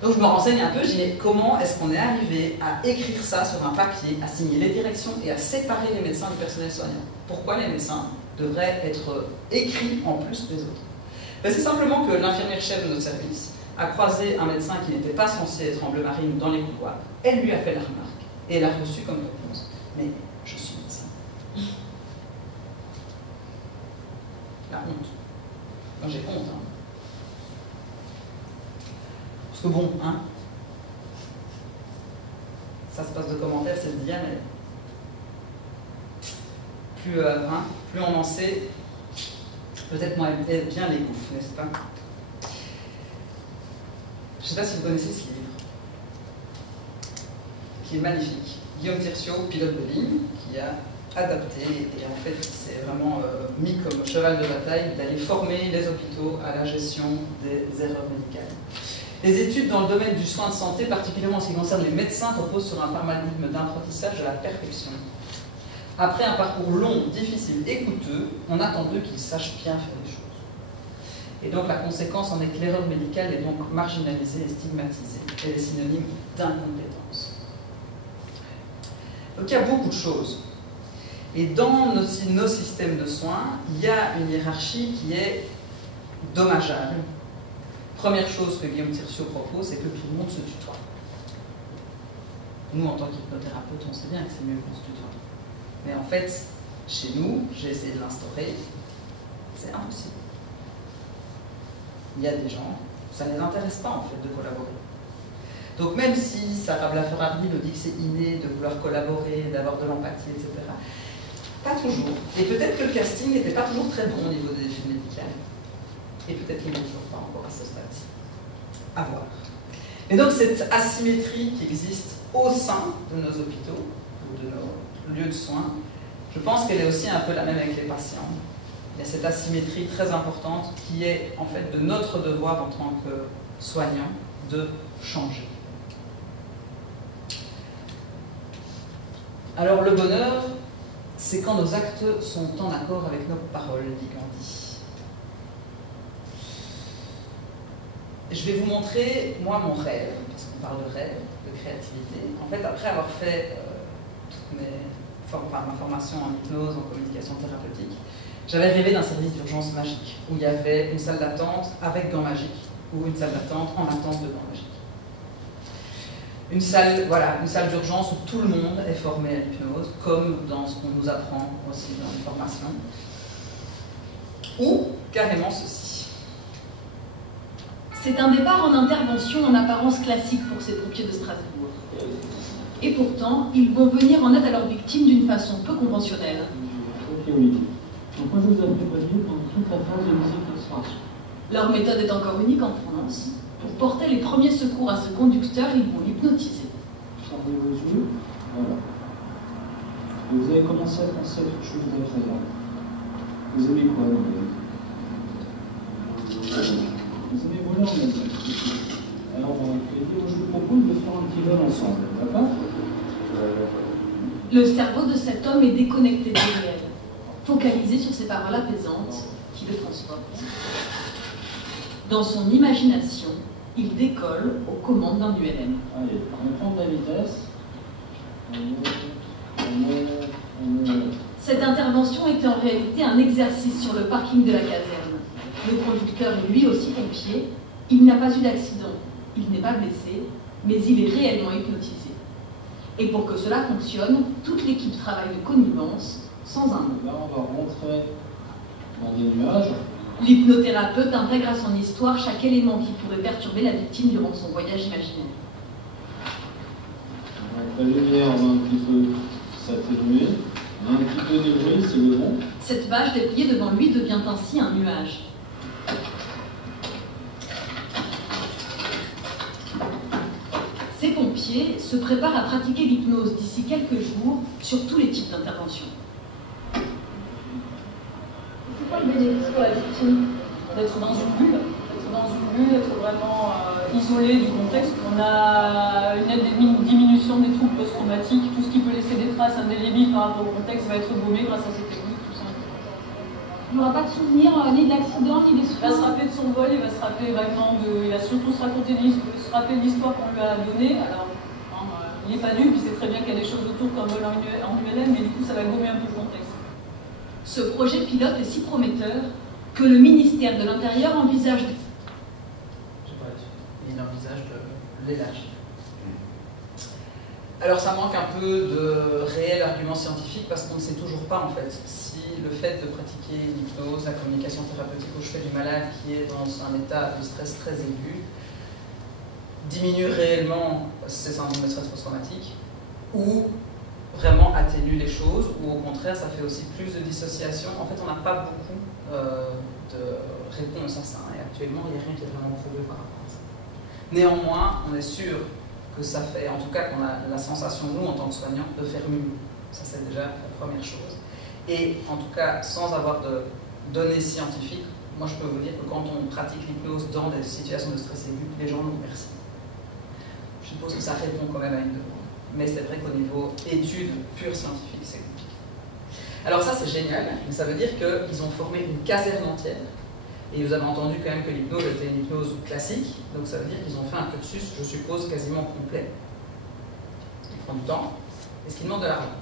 Donc je me renseigne un peu, je dis mais comment est-ce qu'on est arrivé à écrire ça sur un papier, à signer les directions et à séparer les médecins du personnel soignant? Pourquoi les médecins devraient être écrits en plus des autres? Ben, c'est simplement que l'infirmière chef de notre service a croisé un médecin qui n'était pas censé être en bleu marine dans les couloirs. Elle lui a fait la remarque et elle a reçu comme réponse mais je suis médecin. La honte. Moi j'ai honte. Hein. Parce que bon, hein, ça se passe de commentaires, c'est de dire, mais plus on en sait, peut-être moins bien les gouffres, n'est-ce pas? Je ne sais pas si vous connaissez ce livre, qui est magnifique. Guillaume Tirciot, pilote de ligne, qui a adapté, et en fait c'est vraiment mis comme cheval de bataille d'aller former les hôpitaux à la gestion des erreurs médicales. Les études dans le domaine du soin de santé, particulièrement en ce qui concerne les médecins, reposent sur un paradigme d'apprentissage de la perfection. Après un parcours long, difficile et coûteux, on attend d'eux qu'ils sachent bien faire les choses. Et donc la conséquence en est que l'erreur médicale est donc marginalisée et stigmatisée. Elle est synonyme d'incompétence. Donc il y a beaucoup de choses. Et dans nos systèmes de soins, il y a une hiérarchie qui est dommageable. Première chose que Guillaume Tirciot propose, c'est que tout le monde se tutoie. Nous, en tant qu'hypnothérapeute, on sait bien que c'est mieux qu'on se tutoie. Mais en fait, chez nous, j'ai essayé de l'instaurer, c'est impossible. Il y a des gens, ça ne les intéresse pas en fait de collaborer. Donc même si Sarah Blaferardi nous dit que c'est inné de vouloir collaborer, d'avoir de l'empathie, etc., pas toujours. Et peut-être que le casting n'était pas toujours très bon au niveau des études médicales. Et peut-être qu'il n'est toujours pas encore à ce stade-ci. À voir. Et donc cette asymétrie qui existe au sein de nos hôpitaux, ou de nos lieux de soins, je pense qu'elle est aussi un peu la même avec les patients. Il y a cette asymétrie très importante qui est en fait de notre devoir en tant que soignants de changer. Alors le bonheur, c'est quand nos actes sont en accord avec nos paroles, dit Gandhi. Je vais vous montrer, moi, mon rêve, parce qu'on parle de rêve, de créativité. En fait, après avoir fait ma formation en hypnose, en communication thérapeutique, j'avais rêvé d'un service d'urgence magique, où il y avait une salle d'attente avec gants magiques, ou une salle d'attente en attente de gants magiques. Une salle d'urgence où tout le monde est formé à l'hypnose, comme dans ce qu'on nous apprend aussi dans les formations, ou carrément ceci. C'est un départ en intervention en apparence classique pour ces pompiers de Strasbourg. Et pourtant, ils vont venir en aide à leurs victimes d'une façon peu conventionnelle. Ok, oui. Donc moi je vous ai prévenu pendant toute la phase de musique d'extraction. Leur méthode est encore unique en France. Pour porter les premiers secours à ce conducteur, ils vont l'hypnotiser. Fermez vos yeux. Voilà. Et vous allez commencer à penser à quelque chose d'agréable. Vous aimez quoi dans la vie? Vous aimez voler en avion. Alors, je vous propose de faire un petit vol ensemble, d'accord? Le cerveau de cet homme est déconnecté du réel, focalisé sur ces paroles apaisantes qui le transportent. Dans son imagination, il décolle aux commandes d'un ULM. Allez, on va prendre la vitesse. Cette intervention était en réalité un exercice sur le parking de la caserne. Le conducteur est lui aussi pompier. Il n'a pas eu d'accident. Il n'est pas blessé, mais il est réellement hypnotisé. Et pour que cela fonctionne, toute l'équipe travaille de connivence, sans un mot. Là, on va rentrer dans des nuages. L'hypnothérapeute intègre à son histoire chaque élément qui pourrait perturber la victime durant son voyage imaginaire. Donc, la lumière va un petit peu s'atténuer. Un petit peu de bruit, c'est le bon. Cette vache dépliée devant lui devient ainsi un nuage. Ces pompiers se préparent à pratiquer l'hypnose d'ici quelques jours sur tous les types d'interventions. C'est quoi le bénéfice pour la victime? D'être dans une bulle, d'être dans une bulle, être vraiment isolé du contexte. On a une nette diminution des troubles post-traumatiques, tout ce qui peut laisser des traces indélébiles par rapport au contexte va être gommé grâce à ces techniques, tout simplement. Il n'y aura pas de souvenir ni de l'accident, ni des Il va se rappeler de son vol, il va se rappeler vaguement il va surtout se rappeler de l'histoire qu'on lui a donnée. Alors, il n'est pas dupe, il sait très bien qu'il y a des choses autour comme vol en ULM, mais du coup ça va gommer un peu le contexte. Ce projet pilote est si prometteur que le ministère de l'Intérieur envisage il envisage de l'élargir. Alors ça manque un peu de réel argument scientifique parce qu'on ne sait toujours pas en fait si le fait de pratiquer l'hypnose, la communication thérapeutique au chevet du malade qui est dans un état de stress très aigu diminue réellement ces syndromes de stress post-traumatique ou vraiment atténue les choses ou au contraire ça fait aussi plus de dissociation. En fait on n'a pas beaucoup de réponses à ça et actuellement il n'y a rien qui est vraiment prouvé par rapport à ça. Néanmoins on est sûr que ça fait, en tout cas qu'on a la sensation, nous, en tant que soignants, de faire mieux. Ça, c'est déjà la première chose. Et en tout cas, sans avoir de données scientifiques, moi, je peux vous dire que quand on pratique l'hypnose dans des situations de stress aigu, les gens nous remercient. Je suppose que ça répond quand même à une demande. Mais c'est vrai qu'au niveau études pures scientifiques, c'est compliqué. Alors ça, c'est génial, mais ça veut dire qu'ils ont formé une caserne entière. Et vous avez entendu quand même que l'hypnose était une hypnose classique, donc ça veut dire qu'ils ont fait un cursus, je suppose, quasiment complet. Ce qui prend du temps et ce qui demande de l'argent.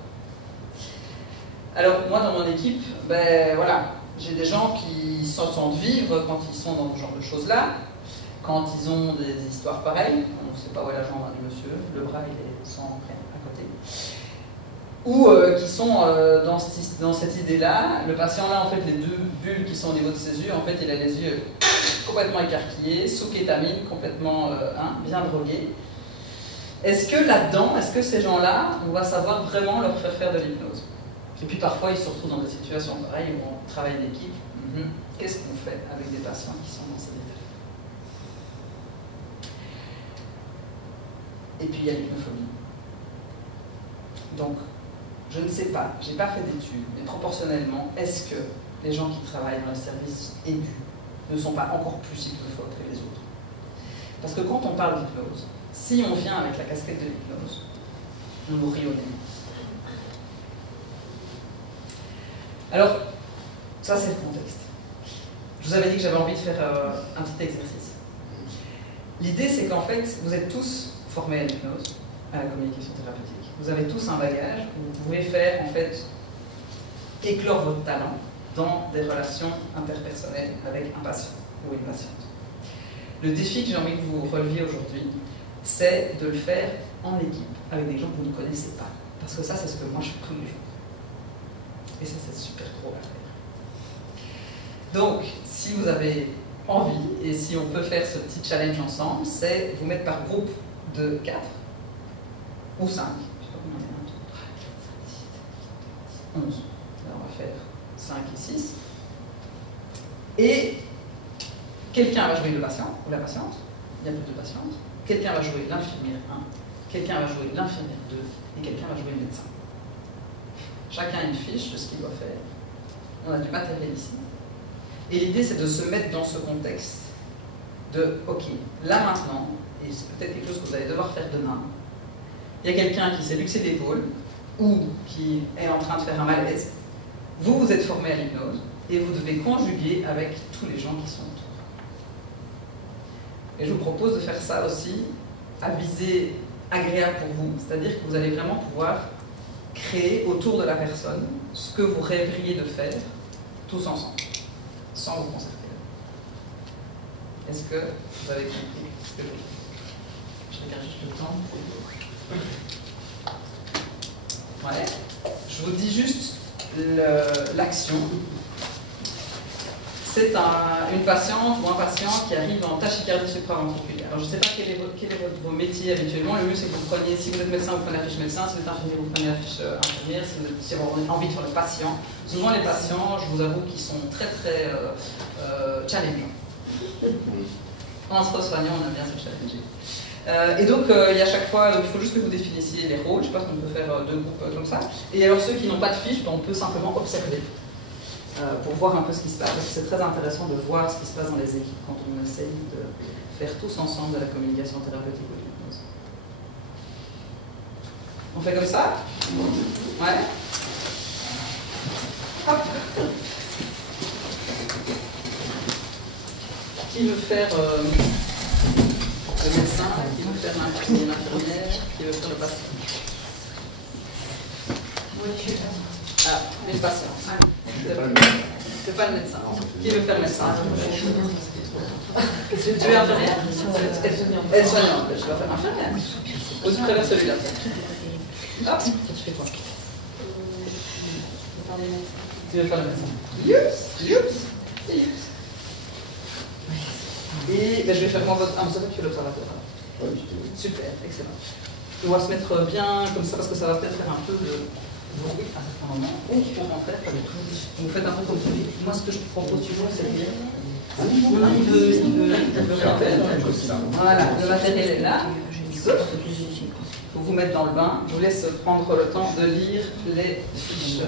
Alors moi, dans mon équipe, ben voilà, j'ai des gens qui s'entendent vivre quand ils sont dans ce genre de choses-là, quand ils ont des histoires pareilles, on ne sait pas où est la jambe du monsieur, le bras il est sans crème à côté. Ou qui sont dans cette idée-là. Le patient là, en fait, les deux bulles qui sont au niveau de ses yeux, en fait, il a les yeux complètement écarquillés, sous kétamine, complètement bien drogué. Est-ce que là-dedans, est-ce que ces gens-là, on va savoir vraiment leur faire de l'hypnose? Et puis parfois, ils se retrouvent dans des situations pareilles où on travaille d'équipe. Qu'est-ce qu'on fait avec des patients qui sont dans ces états? Et puis il y a l'hypnophobie. Donc, je ne sais pas, je n'ai pas fait d'études, mais proportionnellement, est-ce que les gens qui travaillent dans les services aigus ne sont pas encore plus hypnophobes que les autres? Parce que quand on parle d'hypnose, si on vient avec la casquette de l'hypnose, on nous rit au nez. Alors, ça c'est le contexte. Je vous avais dit que j'avais envie de faire un petit exercice. L'idée c'est qu'en fait, vous êtes tous formés à l'hypnose, à la communication thérapeutique. Vous avez tous un bagage que vous pouvez faire en fait éclore votre talent dans des relations interpersonnelles avec un patient ou une patiente. Le défi que j'ai envie que vous releviez aujourd'hui, c'est de le faire en équipe avec des gens que vous ne connaissez pas. Parce que ça, c'est ce que moi je fais tous les jours. Et ça, c'est super gros à faire. Donc, si vous avez envie, et si on peut faire ce petit challenge ensemble, c'est vous mettre par groupe de 4 ou 5. 11. Là, on va faire 5 et 6. Et quelqu'un va jouer le patient ou la patiente. Il y a plus de patientes. Quelqu'un va jouer l'infirmière 1. Quelqu'un va jouer l'infirmière 2. Et quelqu'un va jouer le médecin. Chacun a une fiche de ce qu'il doit faire. On a du matériel ici. Et l'idée, c'est de se mettre dans ce contexte de, ok, là maintenant, et c'est peut-être quelque chose que vous allez devoir faire demain, il y a quelqu'un qui s'est luxé d'épaule, ou qui est en train de faire un malaise, vous êtes formé à l'hypnose et vous devez conjuguer avec tous les gens qui sont autour. Et je vous propose de faire ça aussi à visée agréable pour vous, c'est-à-dire que vous allez vraiment pouvoir créer autour de la personne ce que vous rêveriez de faire tous ensemble, sans vous concerter. Est-ce que vous avez compris ce que je veux dire? Je regarde juste le temps. Ouais. Je vous dis juste l'action. C'est une patiente ou un patient qui arrive en tachycardie supraventriculaire. Alors je ne sais pas quel est votre métier habituellement. Le mieux c'est que vous preniez, si vous êtes médecin, vous prenez la fiche médecin, si vous êtes infirmier, vous prenez la fiche infirmière, si vous avez envie de faire le patient. Souvent les patients, je vous avoue, qu'ils sont très très challengeants. En se soignant, on aime bien se challenger. Et donc, il y a chaque fois, il faut juste que vous définissiez les rôles. Je pense qu'on peut faire 2 groupes comme ça. Et alors, ceux qui n'ont pas de fiche, on peut simplement observer. pour voir un peu ce qui se passe. C'est très intéressant de voir ce qui se passe dans les équipes quand on essaye de faire tous ensemble de la communication thérapeutique ou de l'hypnose. On fait comme ça? Ouais. Hop. Qui veut faire le médecin? Qui veut faire l'infirmière? Qui veut faire le patient? Ah, une patiente. C'est pas le médecin. Qui veut faire le médecin? Tu es infirmière? Aide-soignante. Je vais faire infirmière. Ou tu préfères celui-là? Hop, tu fais quoi? Tu veux faire le médecin? Youps. Et ben, je vais faire moi votre... Ah, mais ça fait que tu fais l'observateur. Super, excellent. On va se mettre bien comme ça parce que ça va peut-être faire un peu de bruit à certains moments. Ou pour en faire, pas du tout. Vous faites un peu comme vous dites. Moi, ce que je propose toujours, c'est de dire... Il veut rien faire. Voilà, le matériel est là. Il faut vous mettre dans le bain. Je vous laisse prendre le temps de lire les fiches.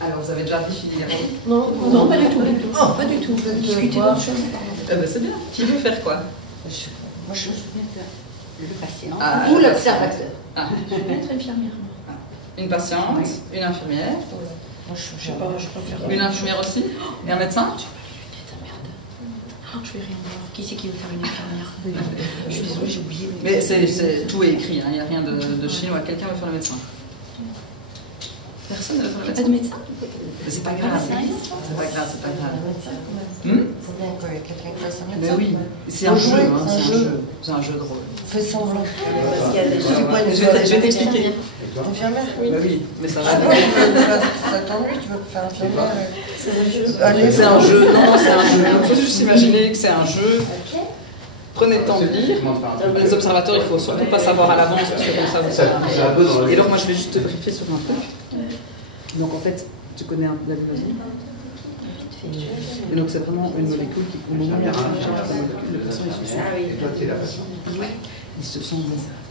Alors, vous avez déjà défilé les règles? Non, pas du tout. Oh, pas du tout. Discuter d'autre chose. C'est bien. Qui veut faire quoi? Moi, je veux bien faire le patient ou l'observateur. Je veux être infirmière. Une patiente, une infirmière. Moi, je sais pas, je préfère. Une infirmière aussi? Et un médecin? Je vais rien voir. Qui c'est qui veut faire une infirmière? Je suis désolée, j'ai oublié. Mais tout est écrit, hein. Il n'y a rien de chinois. Quelqu'un veut faire le médecin? Personne ne veut faire le médecin? Pas de médecin? Mais c'est pas grave. C'est pas grave, c'est pas grave. Mais oui, c'est un jeu, hein, c'est un jeu de rôle. Fais semblant. Je vais t'expliquer. Infirmière? Bah oui, mais ça va. Ça t'ennuie, tu veux faire infirmière? C'est un jeu, non, c'est un jeu. Il faut juste imaginer que c'est un jeu. Prenez le temps de lire. Les observateurs, il ne faut surtout pas savoir à l'avance, parce que comme ça, vous savez. Et alors, moi, je vais juste te briefer sur un truc. Donc, en fait, tu connais un peu l'adenosine. Et donc, c'est vraiment une molécule qui, au moment où le patient il se sent. Et toi, tu es la patiente? Il se sent bizarre.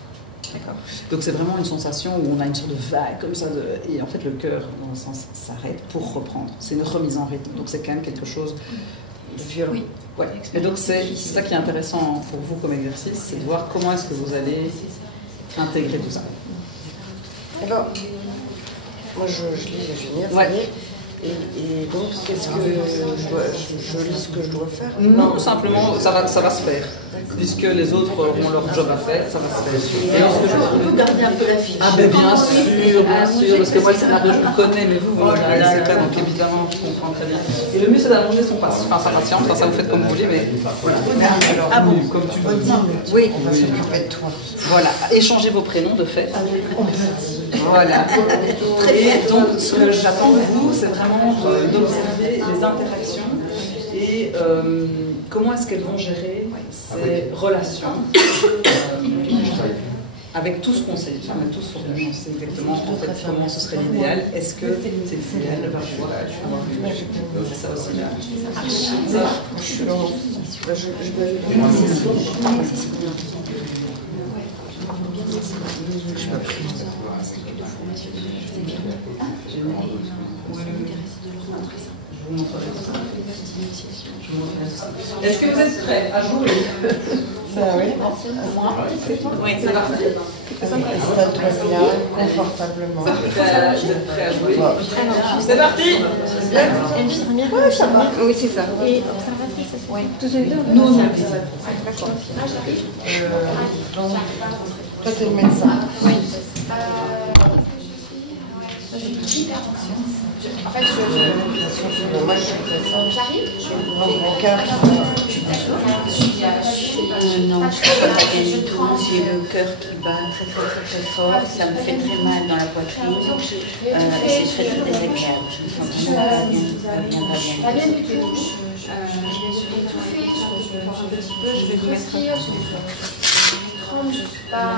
D'accord. Donc, c'est vraiment une sensation où on a une sorte de vague comme ça. Et en fait, le cœur, dans le sens, s'arrête pour reprendre. C'est une remise en rythme. Donc, c'est quand même quelque chose de violent. Oui. Ouais. Et donc, c'est ça qui est intéressant pour vous comme exercice, c'est de voir comment est-ce que vous allez intégrer tout ça. Alors, moi, je lis, je viens. Ouais. Et donc, qu'est-ce que je lis ce que je dois faire? Non, simplement, ça va se faire. Puisque les autres auront leur job à faire, ça va se faire. Et on peut garder un peu la fiche. Ah ben bien sûr, parce que moi le scénario je le connais, mais vous ne le connaissez pas, donc évidemment je comprends très bien. Et le mieux c'est d'allonger sa patiente, enfin ça vous faites comme vous voulez, mais voilà. Alors, comme tu le dis. Oui, on va s'occuper de toi. Voilà, échangez vos prénoms de fait. Voilà. Et donc ce que j'attends de vous, c'est vraiment d'observer les interactions et comment est-ce qu'elles vont gérer ces relations avec tout ce qu'on sait. On a tous ordonné, on sait exactement en fait, comment ce serait l'idéal. Est-ce que c'est l'idéal? C'est ça aussi là. Je suis dans... Je suis pas prise. Je vous montrerai ça. Est-ce que vous êtes prêts à jouer? Ça, oui. Oui, c'est parti. Installe-toi bien, confortablement. Vous êtes prêts à jouer? C'est parti. Infirmière? Oui, ça va. Oui, c'est ça. Et observatrice, c'est oui. Tous les deux? Non. D'accord. Donc, toi, tu es le médecin. Oui. Je suis hypertension. En fait, moi, je suis patient. j'arrive. Mon cœur Non, je ne peux pas bien du tout. J'ai le cœur qui bat très très très très fort. Ça me fait très mal dans la poitrine. Et c'est très très désagréable. Je me sens vraiment Pas bien du tout. Je vais étouffer, je vais un petit peu, je vais grossir, je tremble, je suis pas...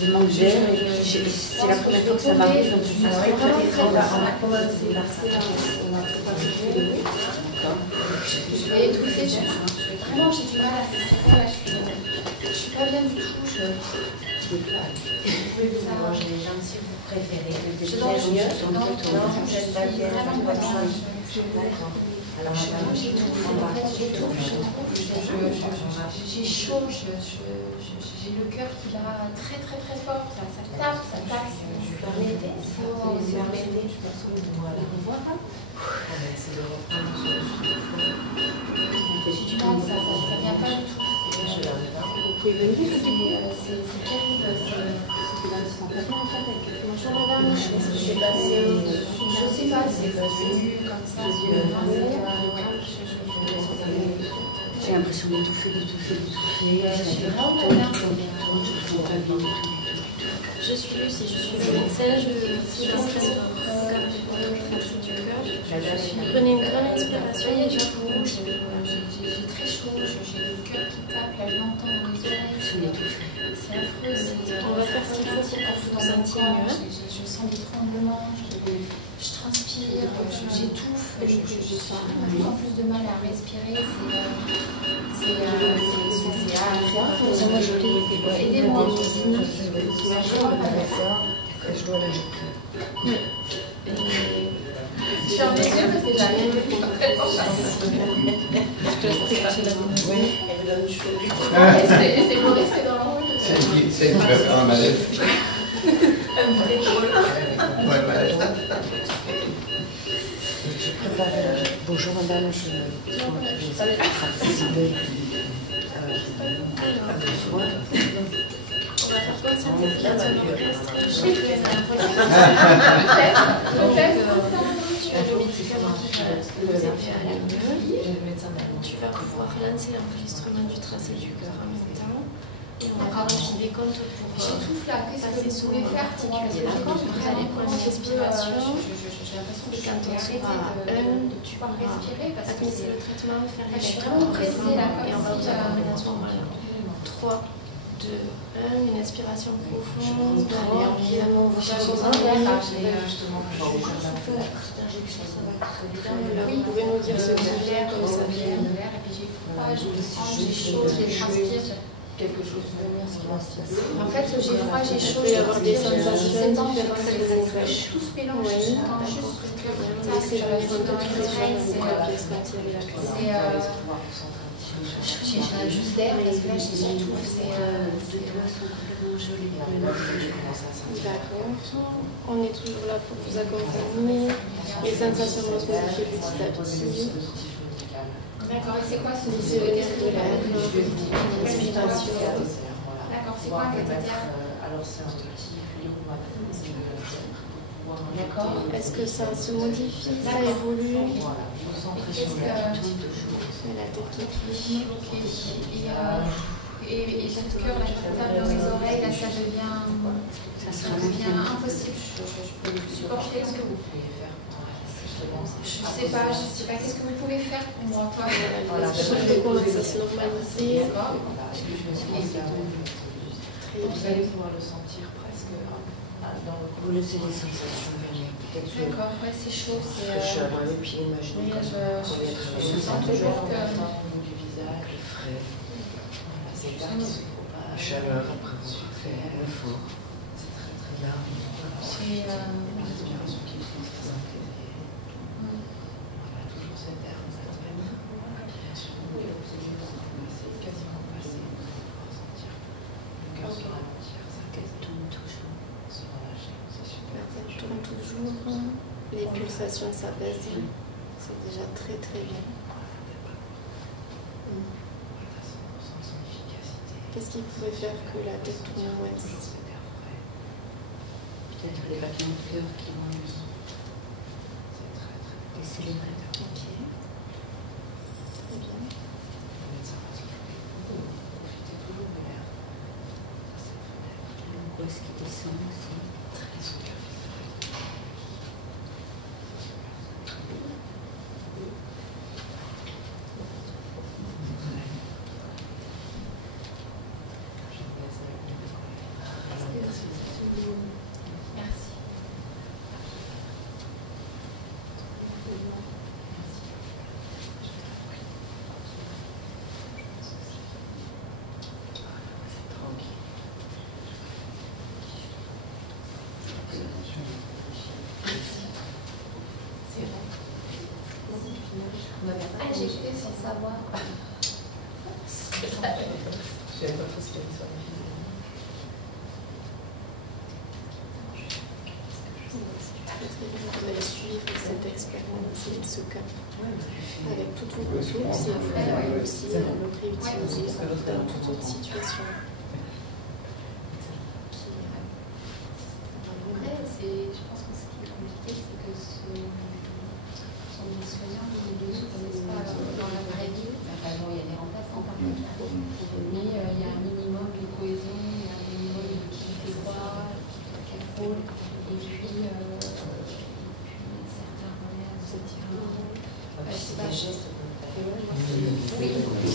Je manque d'air et c'est la première fois que ça m'arrive, donc je suis très très On a commencé par ça, on a pas bougé. Je vais étouffer, je vais vraiment j'ai du mal à faire là, je suis pas bien du tout. Vous pouvez vous manger les gens si vous préférez. Je suis vraiment pas bien. Alors, j'étouffe, en fait, j'ai chaud, j'ai le cœur qui va très très très fort, ça tape, ça tape. Je permettez, je vois pas. J'ai du mal, ça vient pas du tout. vous pouvez venir. C'est terrible. Bonjour madame, c'est passé, je sais pas, c'est venu comme ça. J'ai l'impression d'étouffer. Je suis Lucie, je suis le médecin, je suis l'inscription du cœur. Prenez une grande inspiration, j'ai très chaud, j'ai le cœur qui tape, là je l'entends dans les oreilles, c'est affreux. On va faire ce qu'il faut pour vous sentir mieux. Je sens des tremblements, je transpire, j'étouffe, je sens de plus en plus de mal à respirer, aidez-moi. Je dois la jeter. Je suis en mesure parce que j'arrive tellement c'est pour rester dans l'ombre. C'est qui va faire un malaise. Un vrai drôle. Ouais, malaise. Je prépare la jeter. Bonjour madame, je vais participer à vos soins. On va faire quoi ça? Tu vas pouvoir lancer l'enregistrement du tracé du cœur en même temps. Et on va faire des comptes pour passer sous l'articuler. D'accord? Vous allez prendre une respiration. Et quand on sera à 1, tu pourras administrer le traitement, faire l'électrotraitement. Et on va vous accompagner à ce moment-là. 3, 2, 1, une inspiration profonde. Allez, on vient, on va justement. Vous pouvez nous dire ce que vous voulez, comme ça vient. Et puis j'ai froid, j'ai chaud, j'ai transpire. Quelque chose de bien, ce qui va se passer. En fait, j'ai froid, j'ai chaud, j'ai avoir des sensations différentes. Tout se mélange. J'entends juste le cœur qui tape, j'ai juste d'air parce que là j'étouffe. D'accord. On est toujours là pour vous accompagner. Les sensations vont se modifier petit à petit. D'accord, et c'est quoi ce C'est le nerf de l'air, l'inspiration. D'accord, c'est quoi un cathéter? Alors c'est un petit D'accord. Est-ce que ça se modifie, ça évolue? la tête qui Et ce cœur là qui tape dans les oreilles, là ça devient impossible. Je peux supporter ce que vous pouvez faire. Je sais pas, qu'est-ce que vous pouvez faire pour moi? Je commence à se normaliser. Vous allez pouvoir le sentir presque dans le cou. Vous laissez les sensations venir. D'accord, ouais, c'est chaud. Je et puis imaginez je sens toujours que du visage frais. C'est la chaleur après le fort. C'est très très large. c'est L'inspiration qui est très intégrée. Voilà, toujours cette air très bien. C'est quasiment passé. Ressentir le cœur se ralentir, sa tête tourne toujours, se relâcher. C'est super. La tête tourne toujours. Les pulsations s'apaisent. C'est déjà très très bien. Qu'est-ce qui pourrait faire que la tête tourne moins? Peut-être les battements de cœur qui vont décélébrer. Ok. Très bien. L'angoisse qui descend aussi. merci. avec votre spiritualité. Vous allez suivre cette expérience et ce cas avec toutes vos ressources et après aussi le réutiliser dans toute autre situation. Après, je pense que ce qui est compliqué, c'est que ce sont des soignants qui ne se connaissent pas dans la vraie vie. Enfin, bon, il y a des remplaçants par contre, mais il y a un minimum de cohésion, il y a un minimum de qui fait quoi, quel rôle, et puis certains relèvent ce type de rôle. C'est des gestes. Oui,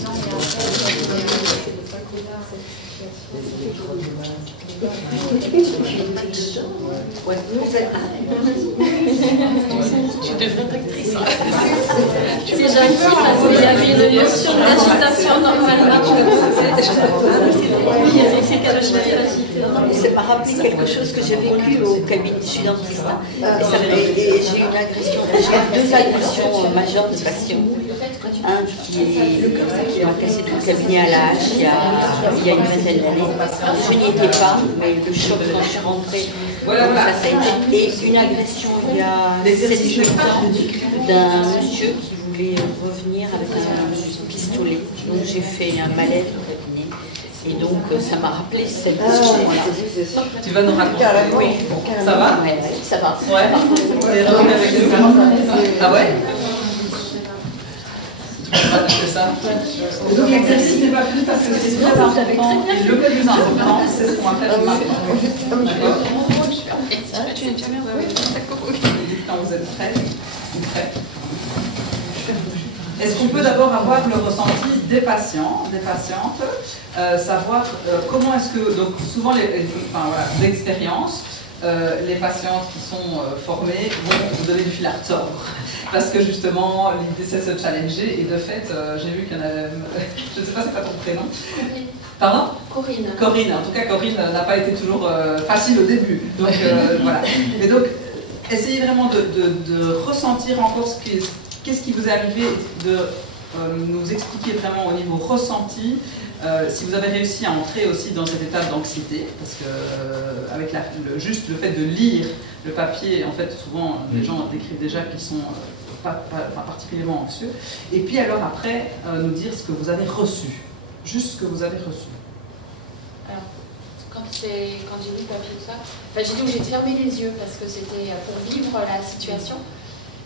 non, mais après, c'est pas que là, cette Tu devrais être actrice. C'est gentil parce qu'il y avait une notion d'agitation normalement. Ça m'a rappelé quelque chose que j'ai vécu au cabinet du Sud-Dentiste. Et j'ai eu une agression, j'ai eu 2 agressions majeures de patients. Un qui m'a cassé tout le cabinet à la hache il y a une vingtaine d'années. Je n'y étais pas, mais le choc quand je suis rentrée, et une agression il y a 7-8 ans d'un monsieur qui voulait revenir avec un pistolet. Donc j'ai fait un malaise au cabinet. Et donc ça m'a rappelé cette histoire. Tu vas nous raconter? Oui. Ça va? Oui, ça va. Ouais. Ah ouais? C'est ça. Donc l'exercice n'est pas fini parce que c'est très important. Et le plus important, c'est ce qu'on va faire maintenant. D'accord? Quand vous êtes prêts ou prêts. Est-ce qu'on peut d'abord avoir le ressenti des patients, des patientes, savoir comment est-ce que, donc souvent, d'expérience, les patientes qui sont formées vont vous donner du fil à retordre. Parce que justement, l'idée c'est de se challenger et de fait, j'ai vu qu'il y en a, je ne sais pas c'est pas ton prénom. Pardon? Corinne. Corinne, en tout cas Corinne n'a pas été toujours facile au début. Donc voilà. Et donc, essayez vraiment de ressentir encore qu'est-ce qui vous est arrivé, de nous expliquer vraiment au niveau ressenti, si vous avez réussi à entrer aussi dans cette étape d'anxiété, parce que avec juste le fait de lire le papier, en fait, souvent les gens décrivent déjà qu'ils sont pas particulièrement anxieux. Et puis alors après, nous dire ce que vous avez reçu, juste ce que vous avez reçu. Alors, quand j'ai lu le papier tout ça, j'ai dit que j'ai fermé les yeux parce que c'était pour vivre la situation.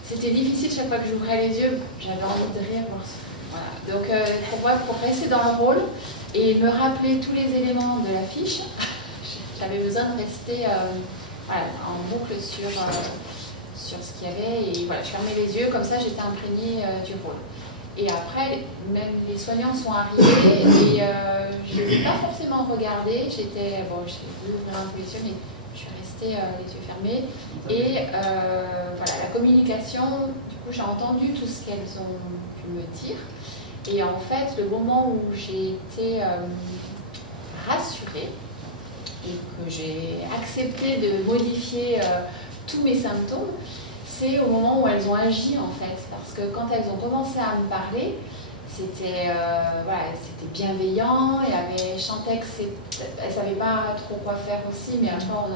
C'était difficile chaque fois que j'ouvrais les yeux, j'avais envie de rire. Voilà. Donc pour moi, pour rester dans le rôle et me rappeler tous les éléments de la fiche, j'avais besoin de rester en boucle sur ce qu'il y avait. Et voilà, je fermais les yeux, comme ça j'étais imprégnée du rôle. Et après, même les soignants sont arrivés et je n'ai pas forcément regardé. J'étais, j'ai voulu ouvrir un peu les yeux, mais je suis restée les yeux fermés. Et voilà, la communication, du coup, j'ai entendu tout ce qu'elles ont pu me dire. Et en fait, le moment où j'ai été rassurée et que j'ai accepté de modifier tous mes symptômes, c'est au moment où elles ont agi en fait. Parce que quand elles ont commencé à me parler, c'était bienveillant. Je sentais qu'elles ne savaient pas trop quoi faire aussi, mais après on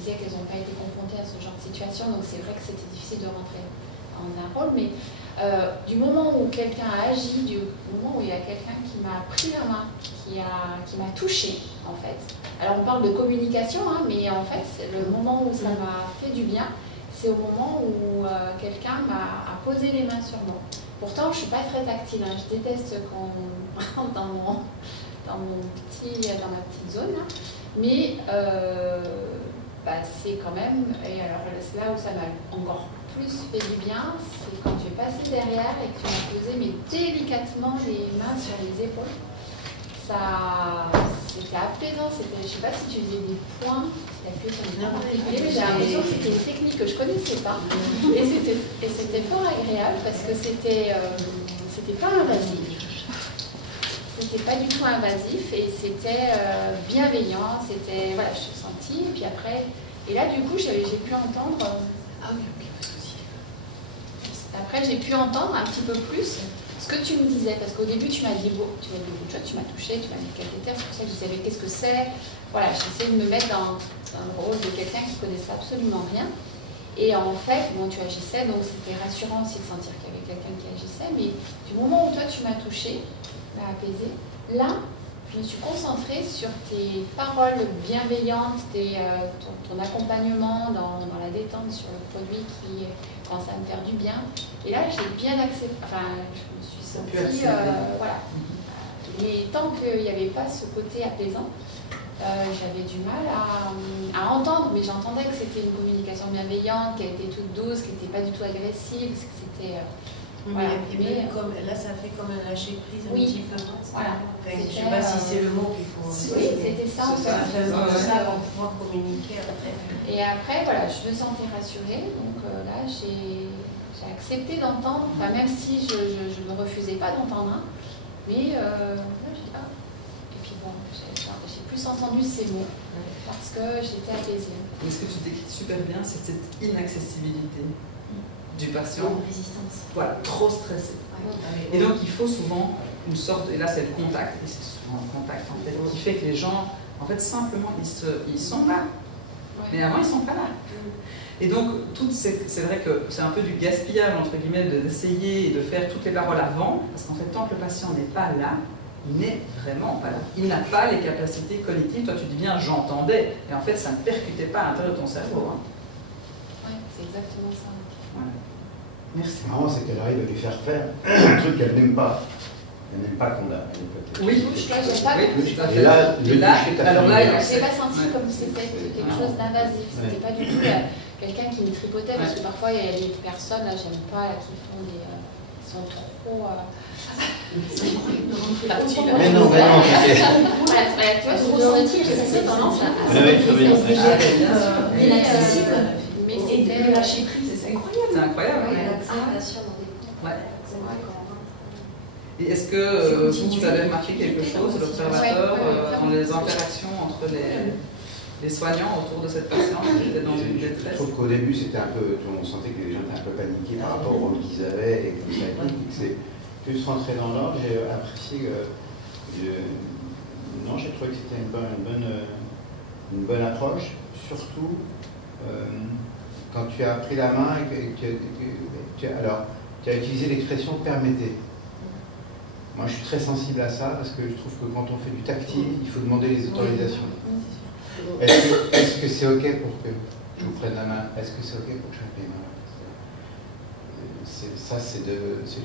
disait qu'elles n'ont pas été confrontées à ce genre de situation, donc c'est vrai que c'était difficile de rentrer en un rôle. Mais du moment où quelqu'un a agi, du moment où il y a quelqu'un qui m'a pris la main, qui m'a touchée en fait. Alors on parle de communication, mais en fait le moment où ça m'a fait du bien, c'est au moment où quelqu'un m'a posé les mains sur moi. Pourtant, je ne suis pas très tactile, je déteste quand on rentre dans ma petite zone, mais c'est quand même, et alors c'est là où ça m'a encore plus fait du bien, c'est quand tu es passé derrière et que tu m'as posé mais délicatement les mains sur les épaules. C'était apaisant, je ne sais pas si tu faisais des points, mais j'ai l'impression que c'était une technique que je ne connaissais pas. Et c'était fort agréable parce que c'était pas invasif. C'était pas du tout invasif et c'était bienveillant, c'était, voilà, je suis sentie, et puis après, et là du coup j'ai pu entendre, après j'ai pu entendre un petit peu plus ce que tu me disais, parce qu'au début tu m'as dit beaucoup de choses, tu m'as touché, tu m'as dit cathéter, c'est pour ça que je disais qu'est-ce que c'est. Voilà, j'essayais de me mettre dans le rôle de quelqu'un qui connaissait absolument rien. Et en fait, bon, tu agissais, donc c'était rassurant aussi de sentir qu'il y avait quelqu'un qui agissait, mais du moment où toi tu m'as touché, m'as apaisé, là, je me suis concentrée sur tes paroles bienveillantes, ton accompagnement dans la détente sur le produit qui commence à me faire du bien. Et là, j'ai bien accepté, enfin, je me suis sentie, voilà. Mais tant qu'il n'y avait pas ce côté apaisant, j'avais du mal à entendre, mais j'entendais que c'était une communication bienveillante, qu'elle était toute douce, qu'elle n'était pas du tout agressive, que c'était... voilà. Mais comme, là, ça fait comme un lâcher prise un petit peu. Voilà. Enfin, je ne sais pas si c'est le mot qu'il faut... Oui, c'était ça. Ça pour pouvoir communiquer après. Et après, voilà, je me sentais rassurée, donc là, j'ai accepté d'entendre, enfin, même si je ne me refusais pas d'entendre, mais là, j'ai dit, ah. Et puis bon, j'ai plus entendu ces mots, parce que j'étais apaisée. Mais ce que tu décris super bien, c'est cette inaccessibilité du patient. Une résistance. Voilà, trop stressé. Et donc il faut souvent une sorte, et là c'est le contact, et c'est souvent le contact en fait, qui fait que les gens, en fait simplement, ils sont là. Mais avant ils sont pas là. Et donc, c'est vrai que c'est un peu du gaspillage, entre guillemets, d'essayer de faire toutes les paroles avant, parce qu'en fait, tant que le patient n'est pas là, il n'est vraiment pas là. Il n'a pas les capacités cognitives. Toi, tu dis bien, j'entendais, et en fait, ça ne percutait pas à l'intérieur de ton cerveau. Hein. Oui, c'est exactement ça. Voilà. Merci. Marrant, c'est qu'elle arrive à lui faire faire un truc qu'elle n'aime pas. Elle n'aime pas qu'on a. Oui, là, j'ai pas. Et là, alors là, je n'ai pas senti comme c'était quelque chose d'invasif. C'était pas du tout quelqu'un qui me tripotait, parce que parfois il y a des personnes, là, j'aime pas, là, qui font des. Qui sont trop. Mais non, tu sais. Tu vois, trop sensible, j'ai tendance à. Inaccessible. Mais c'était. Lâcher prise, c'est incroyable. C'est incroyable. L'acceptation dans des Ouais. Et est-ce que vous avez remarqué quelque chose, l'observateur, dans les interactions entre les soignants autour de cette patiente qui était dans une détresse? Je trouve qu'au début, c'était un peu, on sentait que les gens étaient un peu paniqués par rapport au rôle qu'ils avaient et que ça c'est plus rentré dans l'ordre. J'ai apprécié non, j'ai trouvé que c'était une bonne approche, surtout quand tu as pris la main et que tu as utilisé l'expression « permettez ». Moi, je suis très sensible à ça parce que je trouve que quand on fait du tactile, il faut demander les autorisations. Est-ce que c'est OK pour que je vous prenne la main? Est-ce que c'est OK pour que je prenne les mains?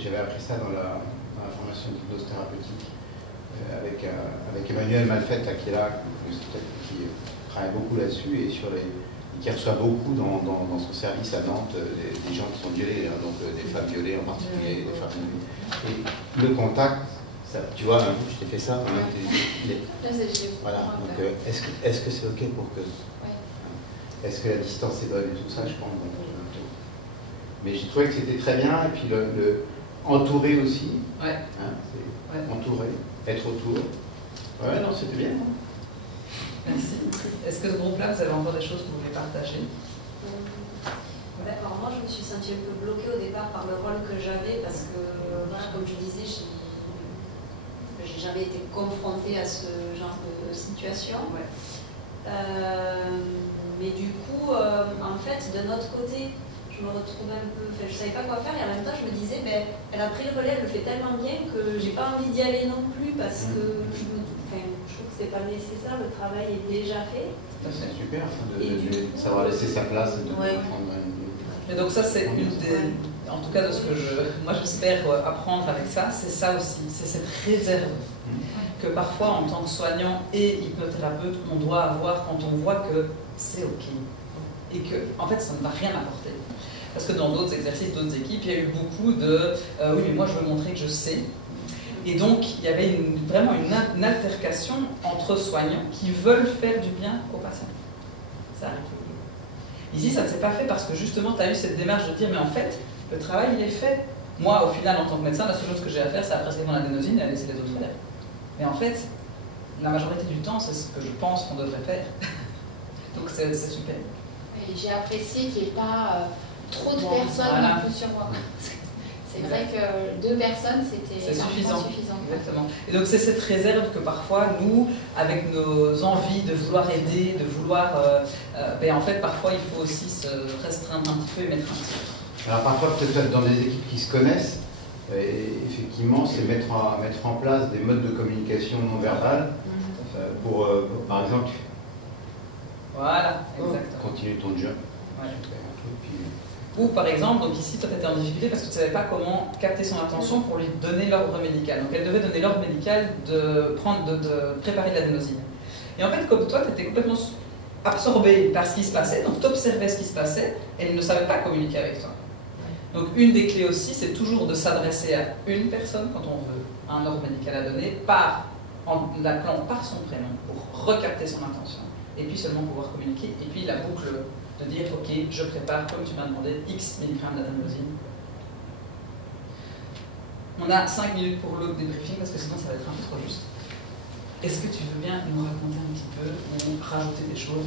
J'avais appris ça dans la formation d'hypnose thérapeutique avec Emmanuel Malfette qui est là, qui travaille beaucoup là-dessus et qui reçoit beaucoup dans son service à Nantes des gens qui sont violés, hein, donc des femmes violées en particulier, des femmes violées. Et le contact, ça, tu vois, je t'ai fait ça. Voilà, donc est-ce que c'est OK pour que... Est-ce que la distance est bonne et tout ça, je pense. Mais j'ai trouvé que c'était très bien, et puis le entourer aussi. Ouais. Hein, entourer, être autour. Ouais, non, c'était bien. Hein. Merci. Est-ce que ce groupe-là, vous avez encore des choses que vous voulez partager? D'accord, moi je me suis sentie un peu bloquée au départ par le rôle que j'avais parce que, voilà, comme je disais, j'ai jamais été confrontée à ce genre de situation. Ouais. Mais du coup, en fait, de notre côté, je me retrouvais un peu, je savais pas quoi faire et en même temps je me disais, ben, elle a pris le relais, elle le fait tellement bien que j'ai pas envie d'y aller non plus parce que je trouve que c'est pas nécessaire, le travail est déjà fait. C'est super de savoir laisser sa place et de prendre une... Et donc ça c'est une des, en tout cas de ce que moi j'espère apprendre avec ça, c'est ça aussi, c'est cette réserve que parfois en tant que soignant et hypnothérapeute on doit avoir quand on voit que c'est OK et que en fait ça ne va rien apporter. Parce que dans d'autres exercices, d'autres équipes, il y a eu beaucoup de oui mais moi je veux montrer que je sais. Et donc il y avait vraiment une altercation entre soignants qui veulent faire du bien aux patients. Ça arrive. Ici, ça ne s'est pas fait parce que justement, tu as eu cette démarche de dire, mais en fait, le travail, il est fait. Moi, au final, en tant que médecin, la seule chose que j'ai à faire, c'est à prescrire mon adénosine et à laisser les autres faire. Mais en fait, la majorité du temps, c'est ce que je pense qu'on devrait faire. Donc, c'est super. Et j'ai apprécié qu'il n'y ait pas trop de personnes non plus sur moi. C'est vrai que 2 personnes, c'était suffisant. Exactement. Et donc c'est cette réserve que parfois, nous, avec nos envies de vouloir aider, de vouloir... ben en fait, parfois, il faut aussi se restreindre un petit peu et mettre un petit peu. Alors parfois, peut-être dans des équipes qui se connaissent, effectivement, c'est mettre en place des modes de communication non verbale pour, par exemple, voilà, exactement. Continue ton job. Ouais. Ou par exemple, donc ici, toi tu étais en difficulté parce que tu ne savais pas comment capter son attention pour lui donner l'ordre médical. Donc elle devait donner l'ordre médical de préparer de l'adénosine. Et en fait, comme toi, tu étais complètement absorbée par ce qui se passait, donc tu observais ce qui se passait, et elle ne savait pas communiquer avec toi. Donc une des clés aussi, c'est toujours de s'adresser à une personne quand on veut un ordre médical à donner, en l'appelant par son prénom pour recapter son attention, et puis seulement pouvoir communiquer, et puis la boucle de dire ok, je prépare, comme tu m'as demandé, X milligrammes d'adénosine. On a 5 minutes pour l'autre débriefing parce que sinon ça va être un peu trop juste. Est-ce que tu veux bien nous raconter un petit peu ou rajouter des choses?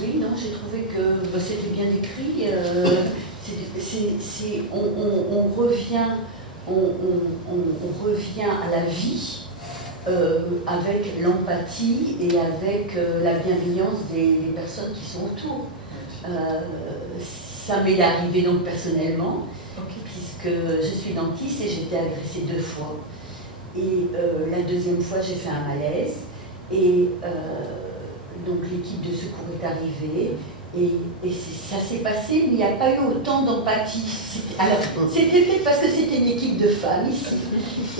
Oui, non, j'ai trouvé que c'était bien décrit. On revient à la vie avec l'empathie et avec la bienveillance des personnes qui sont autour. Ça m'est arrivé donc personnellement, puisque je suis dentiste et j'ai été agressée 2 fois. Et la 2e fois, j'ai fait un malaise. Et donc l'équipe de secours est arrivée. Et ça s'est passé, mais il n'y a pas eu autant d'empathie. Alors, c'était peut-être parce que c'était une équipe de femmes ici.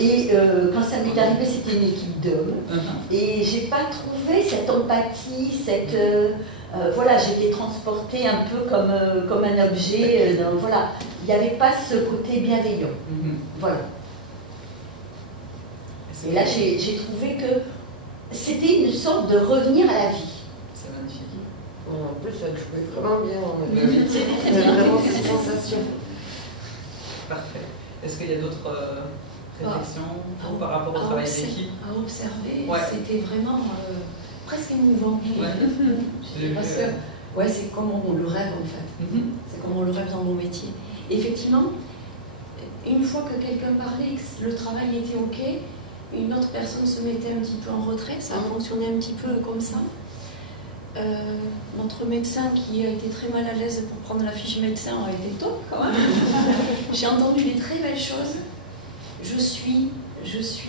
Et quand ça m'est arrivé, c'était une équipe d'hommes. Et j'ai pas trouvé cette empathie, cette... voilà, j'étais transportée un peu comme un objet. Voilà, il n'y avait pas ce côté bienveillant. Voilà. Et là, j'ai trouvé que c'était une sorte de revenir à la vie. C'est magnifique. En plus, elle jouait vraiment bien. C'était très bien. Vraiment cette sensation. Parfait. Est-ce qu'il y a d'autres réflexions par rapport au travail d'équipe? À observer, ouais. C'était vraiment presque émouvant. Ouais. Parce que c'est comme on le rêve en fait. C'est comme on le rêve dans nos métiers. Et effectivement, une fois que quelqu'un parlait, que le travail était OK, une autre personne se mettait un petit peu en retrait, ça a fonctionné un petit peu comme ça. Notre médecin qui a été très mal à l'aise pour prendre la fiche médecin a été top quand même. J'ai entendu des très belles choses. Je suis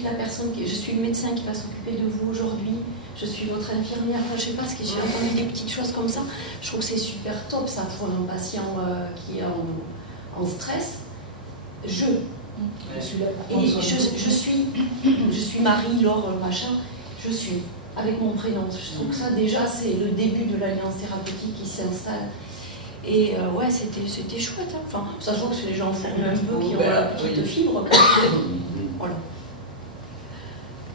la personne je suis le médecin qui va s'occuper de vous aujourd'hui. Je suis votre infirmière. Enfin, je sais pas ce que j'ai entendu des petites choses comme ça. Je trouve que c'est super top ça pour un patient qui est en stress. Je suis là. Et je suis Marie, Laure, machin. Je suis avec mon prénom. Je trouve que ça déjà c'est le début de l'alliance thérapeutique qui s'installe. Et c'était chouette. Hein. Enfin, ça se voit que c'est les gens formés un peu qui ont la petite fibre. Voilà.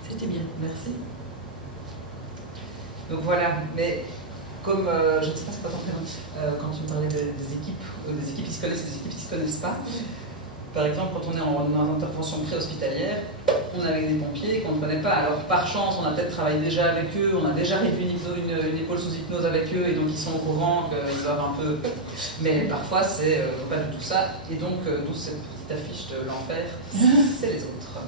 C'était bien. Merci. Donc voilà, mais comme je ne sais pas c'est quoi ton prénom, quand tu me parlais des équipes qui se connaissent et des équipes qui ne se connaissent pas. Par exemple, quand on est en intervention préhospitalière, on est avec des pompiers qu'on ne connaît pas. Alors par chance, on a peut-être travaillé déjà avec eux, on a déjà réduit une épaule sous hypnose avec eux, et donc ils sont au courant qu'ils doivent un peu... Mais parfois, c'est pas du tout ça. Et donc, d'où cette petite affiche de l'enfer, c'est les autres.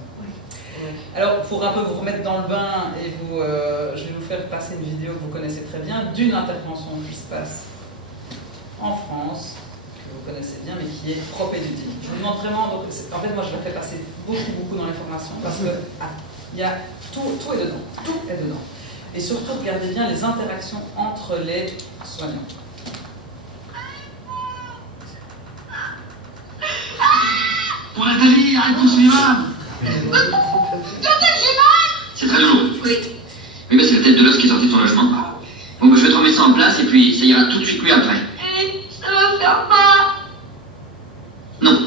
Alors, pour un peu vous remettre dans le bain, et je vais vous faire passer une vidéo que vous connaissez très bien, d'une intervention qui se passe en France, vous connaissez bien, mais qui est propédeutique. Je vous demande vraiment, donc, en fait moi je la fais passer beaucoup dans les formations, parce que il y a tout est dedans, tout est dedans. Et surtout, regardez bien les interactions entre les soignants. Pour Nathalie, arrête ton cinéma. C'est très douloureux. Oui. Oui, mais c'est la tête de l'os qui est sortie de ton logement. Bon, bah, je vais te remettre ça en place et puis ça ira tout de suite mieux après. Ça va faire mal. Non.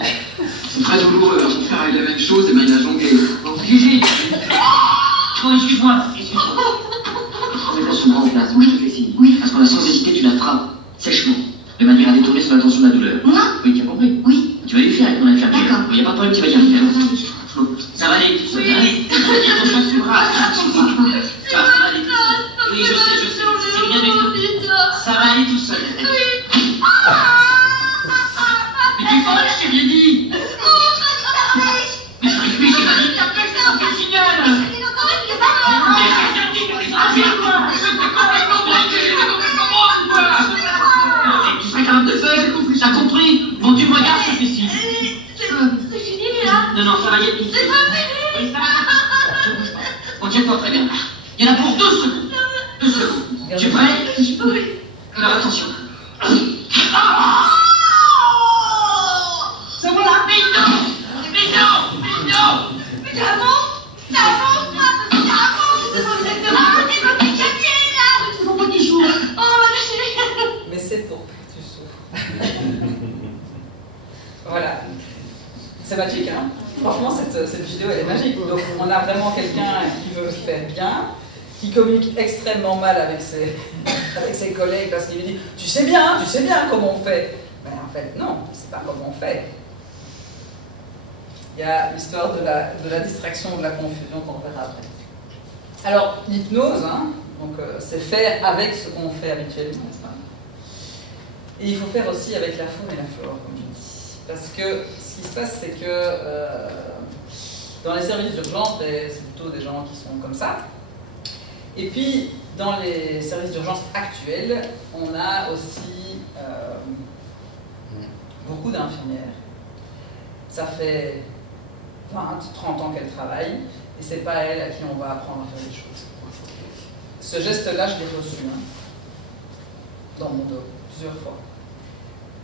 C'est très douloureux. Son frère a eu la même chose et ben il a jonglé. Bon, Gigi. Oh, excuse-moi. Remets-la souvent en place. Oui. Je te fais signe. Oui. Parce qu'on a sans hésiter, tu la frappes sèchement. De manière à détourner son attention de la douleur. Moi? Oui, tu as compris? Oui. Tu vas lui faire avec mon infirmière. D'accord. Il n'y a pas de problème, tu vas y arriver. Ça va aller tout seul. Oui. Attention sur le bras. Ça va aller tout seul. Oui, je sais. C'est rien du tout. Ça va aller tout seul. Mais tu fais, je t'ai bien dit. Il y en a pour 2 secondes. 2 secondes. Tu es prêt? Oui. Alors attention. Ça va là? Mais non! Mais non! Mais non! Mais ça avance! Ça avance! Ça avance! C'est mon petit camier là! C'est mon petit chou! Oh ma chérie! Mais c'est pour que tu souffres. Voilà. C'est magique, hein? Franchement, cette vidéo, elle est magique. Donc, on a vraiment quelqu'un qui veut faire bien, qui communique extrêmement mal avec ses collègues parce qu'il lui dit tu sais bien comment on fait. Mais en fait, non, c'est pas comment on fait. Il y a l'histoire de la distraction, de la confusion qu'on verra après. Alors, l'hypnose, hein, donc c'est faire avec ce qu'on fait habituellement, n'est-ce pas? Et il faut faire aussi avec la faune et la flore, comme je dis. Parce que ce qui se passe, c'est que dans les services d'urgence, c'est plutôt des gens qui sont comme ça. Et puis, dans les services d'urgence actuels, on a aussi beaucoup d'infirmières. Ça fait 20, 30 ans qu'elles travaillent, et c'est pas elles à qui on va apprendre à faire les choses. Ce geste-là, je l'ai reçu dans mon dos, plusieurs fois.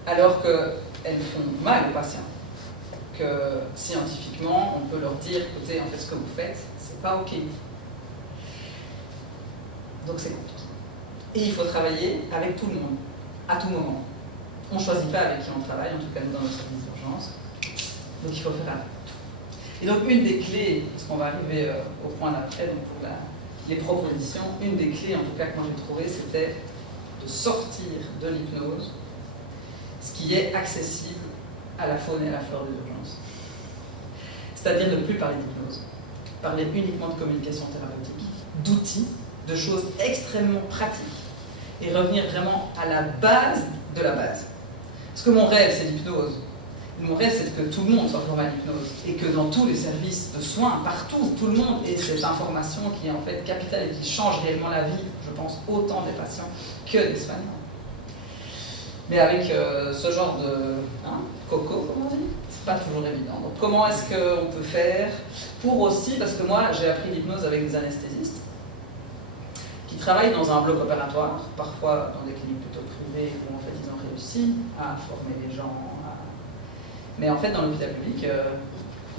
Alors qu'elles font mal aux patients. Que scientifiquement, on peut leur dire, écoutez, en fait, ce que vous faites, c'est pas OK. Donc c'est compliqué. Et il faut travailler avec tout le monde, à tout moment. On ne choisit pas avec qui on travaille, en tout cas dans nos services d'urgence. Donc il faut faire avec tout. Et donc une des clés, parce qu'on va arriver au point d'après, donc pour les propositions, une des clés, en tout cas que moi j'ai trouvé, c'était de sortir de l'hypnose ce qui est accessible à la faune et à la flore des urgences. C'est-à-dire ne plus parler d'hypnose, parler uniquement de communication thérapeutique, d'outils, de choses extrêmement pratiques, et revenir vraiment à la base de la base. Parce que mon rêve, c'est l'hypnose. Mon rêve, c'est que tout le monde soit formé à l'hypnose, et que dans tous les services de soins, partout, tout le monde ait cette information qui est en fait capitale et qui change réellement la vie, je pense, autant des patients que des soignants. Mais avec ce genre de coco, comme on dit, c'est pas toujours évident. Donc comment est-ce qu'on peut faire pour aussi, parce que moi j'ai appris l'hypnose avec des anesthésistes qui travaillent dans un bloc opératoire, parfois dans des cliniques plutôt privées où en fait ils ont réussi à former les gens. Mais en fait dans l'hôpital public,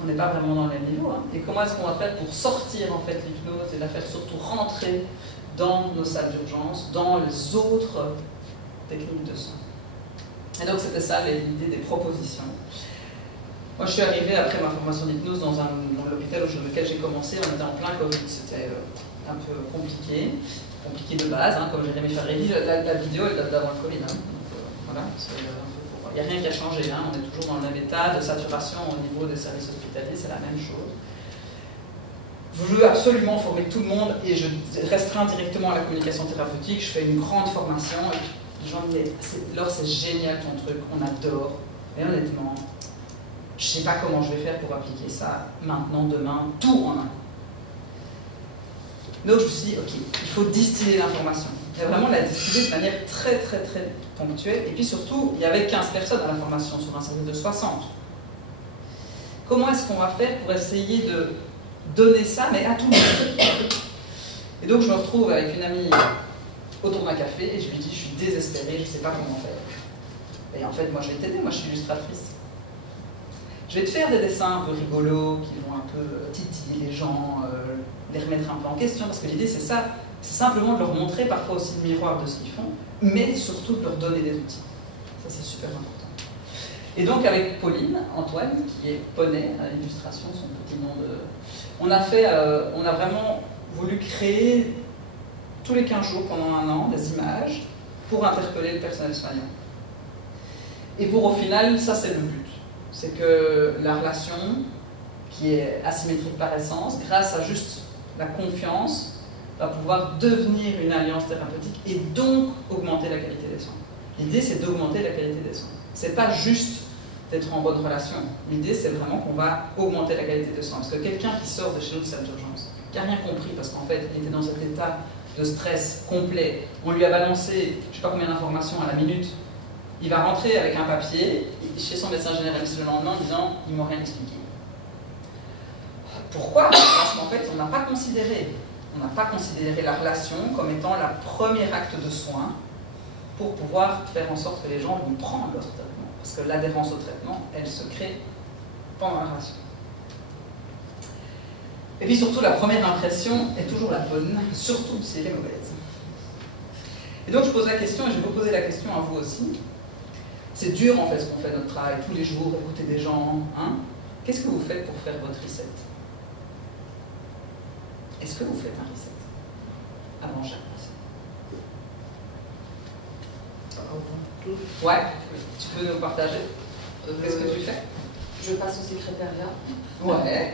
on n'est pas vraiment dans le même niveau. Et comment est-ce qu'on va faire pour sortir en fait l'hypnose et la faire surtout rentrer dans nos salles d'urgence, dans les autres techniques de soins. Et donc c'était ça l'idée des propositions. Moi je suis arrivée après ma formation d'hypnose dans l'hôpital dans lequel j'ai commencé, on était en plein Covid, c'était un peu compliqué de base, hein, comme Jérémy Farelli, la vidéo elle date d'avant le Covid. Hein. Donc, voilà, il n'y a rien qui a changé, hein. On est toujours dans le même état de saturation au niveau des services hospitaliers, c'est la même chose. Je veux absolument former tout le monde et je restreins directement à la communication thérapeutique, je fais une grande formation. Et puis, les gens me disent, Laure, c'est génial ton truc, on adore. Mais honnêtement, je ne sais pas comment je vais faire pour appliquer ça maintenant, demain, tout en un. Donc je me suis dit, ok, il faut distiller l'information. Et vraiment la distiller de manière très très très ponctuelle. Et puis surtout, il y avait 15 personnes à la formation sur un service de 60. Comment est-ce qu'on va faire pour essayer de donner ça, mais à tout le monde? Et donc je me retrouve avec une amie autour d'un café et je lui dis, je suis désespérée, je ne sais pas comment faire. Et en fait, moi je vais t'aider, moi je suis illustratrice. Je vais te faire des dessins un peu rigolos, qui vont un peu titiller les gens, les remettre un peu en question, parce que l'idée c'est ça, c'est simplement de leur montrer parfois aussi le miroir de ce qu'ils font, mais surtout de leur donner des outils. Ça c'est super important. Et donc avec Pauline, Antoine, qui est poney à l'illustration, son petit nom de... On a vraiment voulu créer tous les 15 jours pendant un an des images pour interpeller le personnel soignant. Et pour au final, ça c'est le but. C'est que la relation, qui est asymétrique par essence, grâce à juste la confiance, va pouvoir devenir une alliance thérapeutique et donc augmenter la qualité des soins. L'idée, c'est d'augmenter la qualité des soins. C'est pas juste d'être en bonne relation. L'idée, c'est vraiment qu'on va augmenter la qualité des soins. Parce que quelqu'un qui sort de chez nous de salle d'urgence, qui n'a rien compris, parce qu'en fait, il était dans cet état de stress complet, on lui a balancé, je ne sais pas combien d'informations à la minute, il va rentrer avec un papier chez son médecin généraliste le lendemain en disant « ils m'ont rien expliqué ». Pourquoi ? Parce qu'en fait, on n'a pas considéré On n'a pas considéré la relation comme étant le premier acte de soin pour pouvoir faire en sorte que les gens vont prendre leur traitement. Parce que l'adhérence au traitement, elle se crée pendant la relation. Et puis surtout, la première impression est toujours la bonne, surtout si elle est mauvaise. Et donc je pose la question, et je vais vous poser la question à vous aussi. C'est dur en fait ce qu'on fait notre travail tous les jours, écouter des gens. Hein? Qu'est-ce que vous faites pour faire votre reset? Est-ce que vous faites un reset avant chaque personne? Ouais, tu peux nous partager? Qu'est-ce que tu fais? Je passe au secrétariat. Ouais.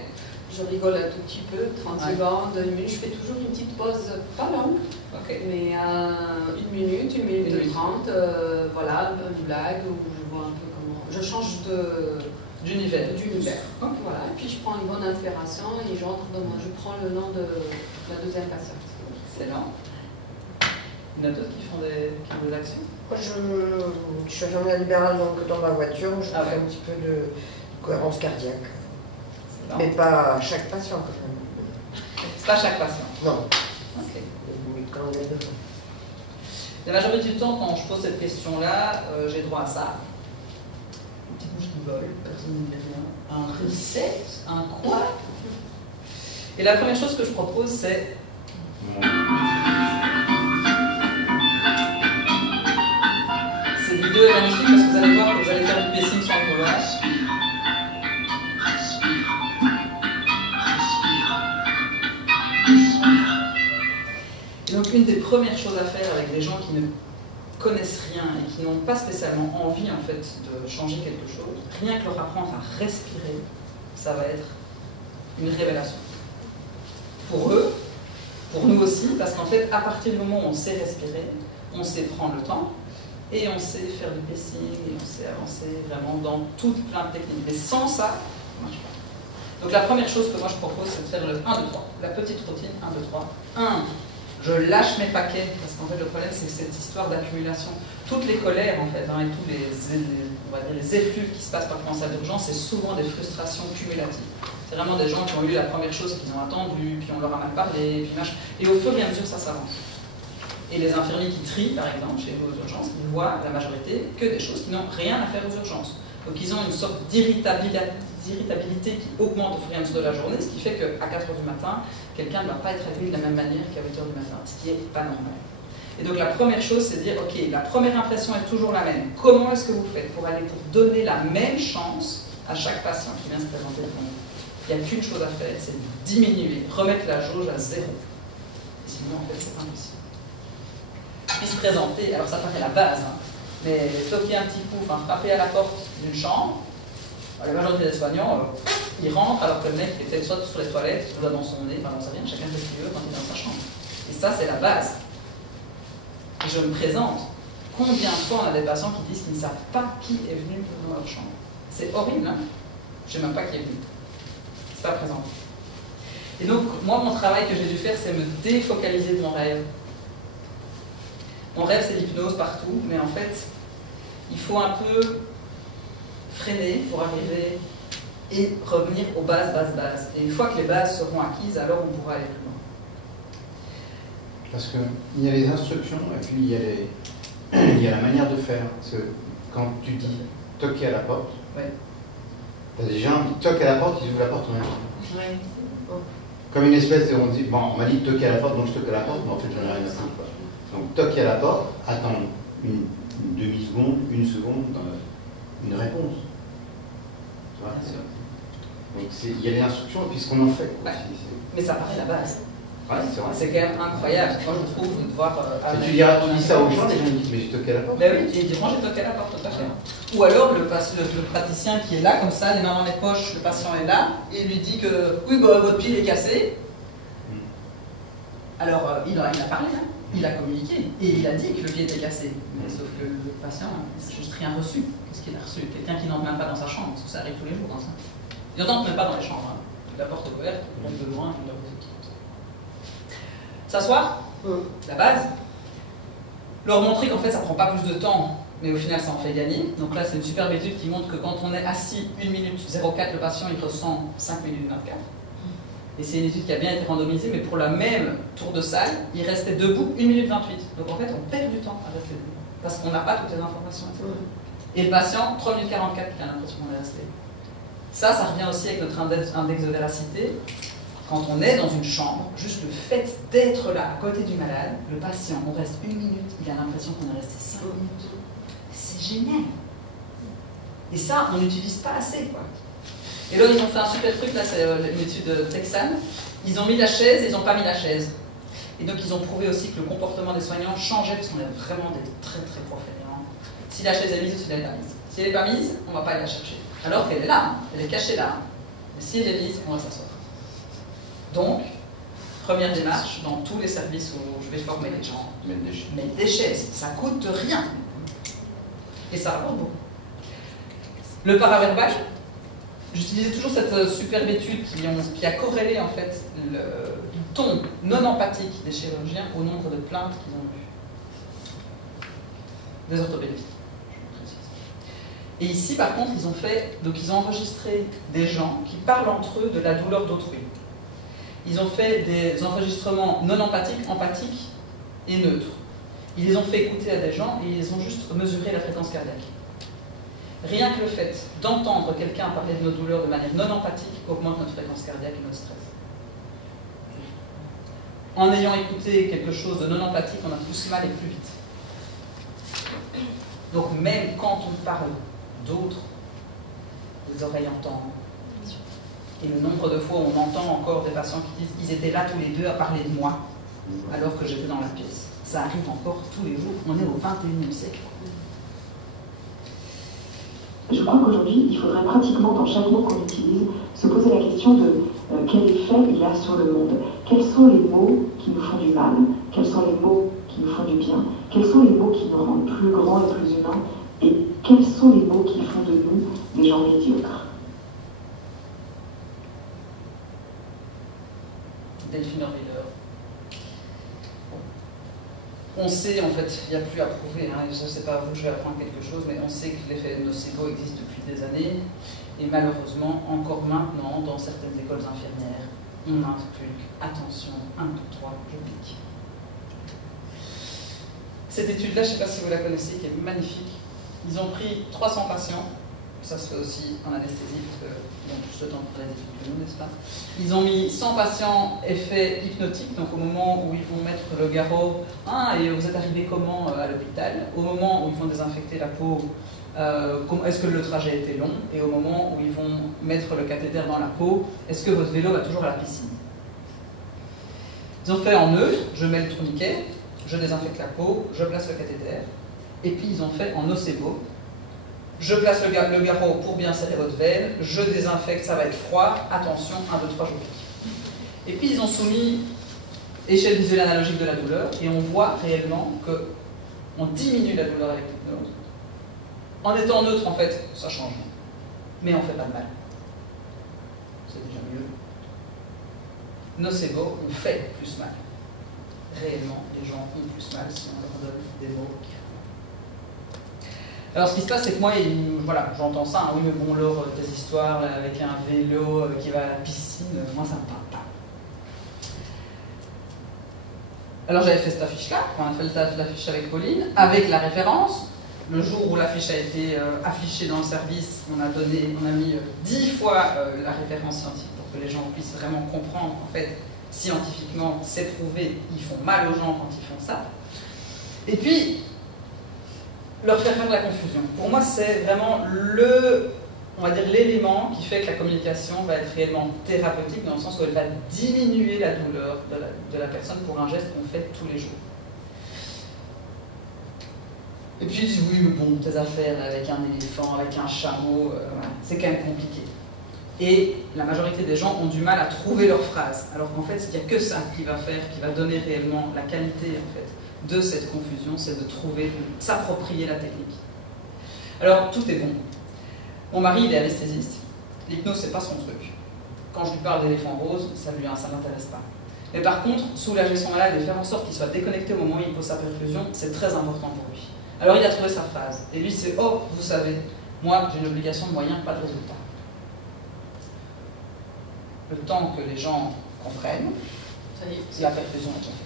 Je rigole un tout petit peu, 30 secondes, 1 minute. Je fais toujours une petite pause, pas longue, mais 1 minute, 1 minute 30, voilà, une blague, où je vois un peu comment... Je change d'univers. Voilà, et puis je prends une bonne inspiration et j'entre dans moi. Je prends le nom de la deuxième patiente. Excellent. Il y en a d'autres qui font des actions? Moi, je suis infirmière libérale, donc dans ma voiture, je fais un petit peu de cohérence cardiaque. Mais pas à chaque patient, quand même. C'est pas chaque patient? Non. Ok. La majorité du temps, quand je pose cette question-là, j'ai droit à ça. Une petite bouche qui vole, personne ne dit rien. Un reset? Un quoi? Et la première chose que je propose, c'est... Cette vidéo est magnifique parce que vous allez voir que vous allez faire du pacing sur le collage. Et donc une des premières choses à faire avec des gens qui ne connaissent rien et qui n'ont pas spécialement envie en fait de changer quelque chose, rien que leur apprendre à respirer, ça va être une révélation. Pour eux, pour nous aussi, parce qu'en fait, à partir du moment où on sait respirer, on sait prendre le temps, et on sait faire du pacing, et on sait avancer vraiment dans toutes plein de techniques. Mais sans ça, ça ne marche pas. Donc la première chose que moi je propose, c'est de faire le 1, 2, 3. La petite routine, 1, 2, 3. 1, je lâche mes paquets, parce qu'en fait le problème c'est cette histoire d'accumulation. Toutes les colères en fait, hein, et tous on va dire, les effluves qui se passent parfois en salle d'urgence, c'est souvent des frustrations cumulatives. C'est vraiment des gens qui ont eu la première chose qu'ils ont attendue, puis on leur a mal parlé, puis machin. Et au fur et à mesure ça s'avance. Et les infirmiers qui trient, par exemple, chez nous aux urgences, ils voient la majorité que des choses qui n'ont rien à faire aux urgences. Donc ils ont une sorte d'irritabilité qui augmente au fur et à mesure de la journée, ce qui fait qu'à 4 h du matin, quelqu'un ne va pas être accueilli de la même manière qu'à 8 h du matin, ce qui n'est pas normal. Et donc la première chose, c'est de dire, ok, la première impression est toujours la même. Comment est-ce que vous faites pour donner la même chance à chaque patient qui vient se présenter devant vous? Il n'y a qu'une chose à faire, c'est de diminuer, remettre la jauge à 0. Sinon, en fait, c'est impossible. Puis se présenter, alors ça paraît la base, hein, mais toquer un petit coup, enfin frapper à la porte d'une chambre, la majorité des soignants, ils rentrent alors que le mec est peut-être soit sur les toilettes, soit dans son nez, enfin on sait rien, chacun fait ce qu'il veut quand il est dans sa chambre. Et ça, c'est la base. Et je me présente. Combien de fois on a des patients qui disent qu'ils ne savent pas qui est venu dans leur chambre? C'est horrible, hein? Je ne sais même pas qui est venu. C'est pas présent. Et donc, moi, mon travail que j'ai dû faire, c'est me défocaliser de mon rêve. Mon rêve, c'est l'hypnose partout, mais en fait, il faut un peu freiner pour arriver et revenir aux bases. Et une fois que les bases seront acquises, alors on pourra aller plus loin. Parce qu'il y a les instructions et puis il y a la manière de faire. Parce que quand tu dis toquer à la porte, tu as des gens qui toquent à la porte, ils ouvrent la porte en même temps. Comme une espèce de... On dit, bon, on m'a dit de toquer à la porte, donc je toque à la porte, mais en fait, j'en ai rien à foutre. Donc, toquer à la porte, attendre une demi-seconde, 1 seconde, une réponse. Tu vois? Donc, il y a les instructions et puis ce qu'on en fait. Mais ça paraît la base. Ouais, c'est quand même incroyable. Moi, je trouve de voir. Tu dis ça aux gens, les gens disent, mais j'ai toqué à la porte. Ben oui, ils diront, j'ai toqué à la porte, tout à fait. Ou alors, le praticien qui est là, comme ça, les mains dans les poches, le patient est là, et il lui dit que, oui, bah, votre pied est cassé. Alors, il a parlé, hein. Il a communiqué, et il a dit que le pied était cassé. Mais sauf que le patient, c'est juste rien reçu. Qu'est-ce qu'il a reçu? Quelqu'un qui n'entre même pas dans sa chambre, parce que ça arrive tous les jours. Hein, ça. Il n'entre même pas dans les chambres. Hein. La porte est ouverte, on rentre de loin, il leur dit. S'asseoir, la base. Leur montrer qu'en fait, ça ne prend pas plus de temps, mais au final, ça en fait gagner. Donc là, c'est une superbe étude qui montre que quand on est assis 1 minute 04, le patient, il ressent 5 minutes 24. Et c'est une étude qui a bien été randomisée, mais pour la même tour de salle, il restait debout 1 minute 28. Donc en fait, on perd du temps à rester debout, parce qu'on n'a pas toutes les informations. Et le patient, 3 minutes 44, il a l'impression qu'on est resté. Ça revient aussi avec notre index de véracité. Quand on est dans une chambre, juste le fait d'être là, à côté du malade, le patient, on reste 1 minute, il a l'impression qu'on est resté 5 minutes. C'est génial. Et ça, on n'utilise pas assez, quoi. Et là, ils ont fait un super truc, là, c'est une étude texane. Ils ont mis la chaise et ils n'ont pas mis la chaise. Et donc, ils ont prouvé aussi que le comportement des soignants changeait, parce qu'on est vraiment des très très professionnels. Si la chaise est mise ou si elle n'est pas mise. Si elle n'est pas mise, on ne va pas aller la chercher. Alors qu'elle est là, hein, elle est cachée là. Hein. Mais si elle est mise, on va s'asseoir. Donc, première démarche, dans tous les services où je vais former les gens, mettre des chaises. Ça ne coûte rien. Et ça rapporte beaucoup. Le paraverbal, j'utilisais toujours cette superbe étude qui a corrélé en fait le ton non empathique des chirurgiens au nombre de plaintes qu'ils ont eues. Des orthopédistes, je précise. Et ici, par contre, ils ont enregistré des gens qui parlent entre eux de la douleur d'autrui. Ils ont fait des enregistrements non empathiques, empathiques et neutres. Ils les ont fait écouter à des gens et ils ont juste mesuré la fréquence cardiaque. Rien que le fait d'entendre quelqu'un parler de nos douleurs de manière non empathique augmente notre fréquence cardiaque et notre stress. En ayant écouté quelque chose de non empathique, on a plus mal et plus vite. Donc même quand on parle d'autres, les oreilles entendent. Et le nombre de fois où on entend encore des patients qui disent qu'ils étaient là tous les deux à parler de moi, alors que j'étais dans la pièce. Ça arrive encore tous les jours. On est au 21e siècle. Je crois qu'aujourd'hui, il faudrait pratiquement, dans chaque mot qu'on utilise, se poser la question de quel effet il a sur le monde. Quels sont les mots qui nous font du mal? Quels sont les mots qui nous font du bien? Quels sont les mots qui nous rendent plus grands et plus humains? Et quels sont les mots qui font de nous des gens médiocres? Delphine Orwiller. On sait, en fait, il n'y a plus à prouver, hein, je ne sais pas vous, je vais apprendre quelque chose, mais on sait que l'effet nocebo existe depuis des années, et malheureusement, encore maintenant, dans certaines écoles infirmières, on inculque, attention, 1, 2, 3, je pique. Cette étude-là, je ne sais pas si vous la connaissez, qui est magnifique. Ils ont pris 300 patients, ça se fait aussi en anesthésie, parce qu'ils ont plus de temps pour les études que nous, n'est-ce pas? Ils ont mis 100 patients effets hypnotiques, donc au moment où ils vont mettre le garrot, et vous êtes arrivé comment à l'hôpital? Au moment où ils vont désinfecter la peau, est-ce que le trajet était long? Et au moment où ils vont mettre le cathéter dans la peau, est-ce que votre vélo va toujours à la piscine? Ils ont fait en neutre, je mets le tourniquet, je désinfecte la peau, je place le cathéter, et puis ils ont fait en nocebo. Je place le garrot pour bien serrer votre veine, je désinfecte, ça va être froid, attention, 1, 2, 3, je pique. Et puis ils ont soumis échelle visuelle analogique de la douleur, et on voit réellement qu'on diminue la douleur avec l'hypnose. En étant neutre, en fait, ça change, mais on ne fait pas de mal. C'est déjà mieux. Nocebo, on fait plus mal. Réellement, les gens ont plus mal si on leur donne des mots qui font. Alors ce qui se passe, c'est que moi, voilà, j'entends ça, hein, oui mais bon, Laure, tes histoires là, avec un vélo qui va à la piscine, moi ça me parle pas. Alors j'avais fait cette affiche-là, on a fait l'affiche avec Pauline, avec la référence. Le jour où l'affiche a été affichée dans le service, on a mis 10 fois la référence scientifique pour que les gens puissent vraiment comprendre qu'en fait, scientifiquement, c'est prouvé, ils font mal aux gens quand ils font ça. Et puis, leur faire de la confusion. Pour moi, c'est vraiment on va dire l'élément qui fait que la communication va être réellement thérapeutique, dans le sens où elle va diminuer la douleur de la personne pour un geste qu'on fait tous les jours. Et puis ils disent oui, mais bon, tes affaires là, avec un éléphant, avec un chameau, c'est quand même compliqué. Et la majorité des gens ont du mal à trouver leurs phrases, alors qu'en fait, il n'y a que ça qui va donner réellement la qualité en fait de cette confusion, c'est de trouver, s'approprier la technique. Alors, tout est bon. Mon mari, il est anesthésiste. L'hypnose, c'est pas son truc. Quand je lui parle d'éléphant rose, ça m'intéresse pas. Mais par contre, soulager son malade et faire en sorte qu'il soit déconnecté au moment où il pose sa perfusion, c'est très important pour lui. Alors, il a trouvé sa phrase. Et lui, c'est « Oh, vous savez, moi, j'ai une obligation de moyens, pas de résultat. » Le temps que les gens comprennent, la perfusion est déjà faite.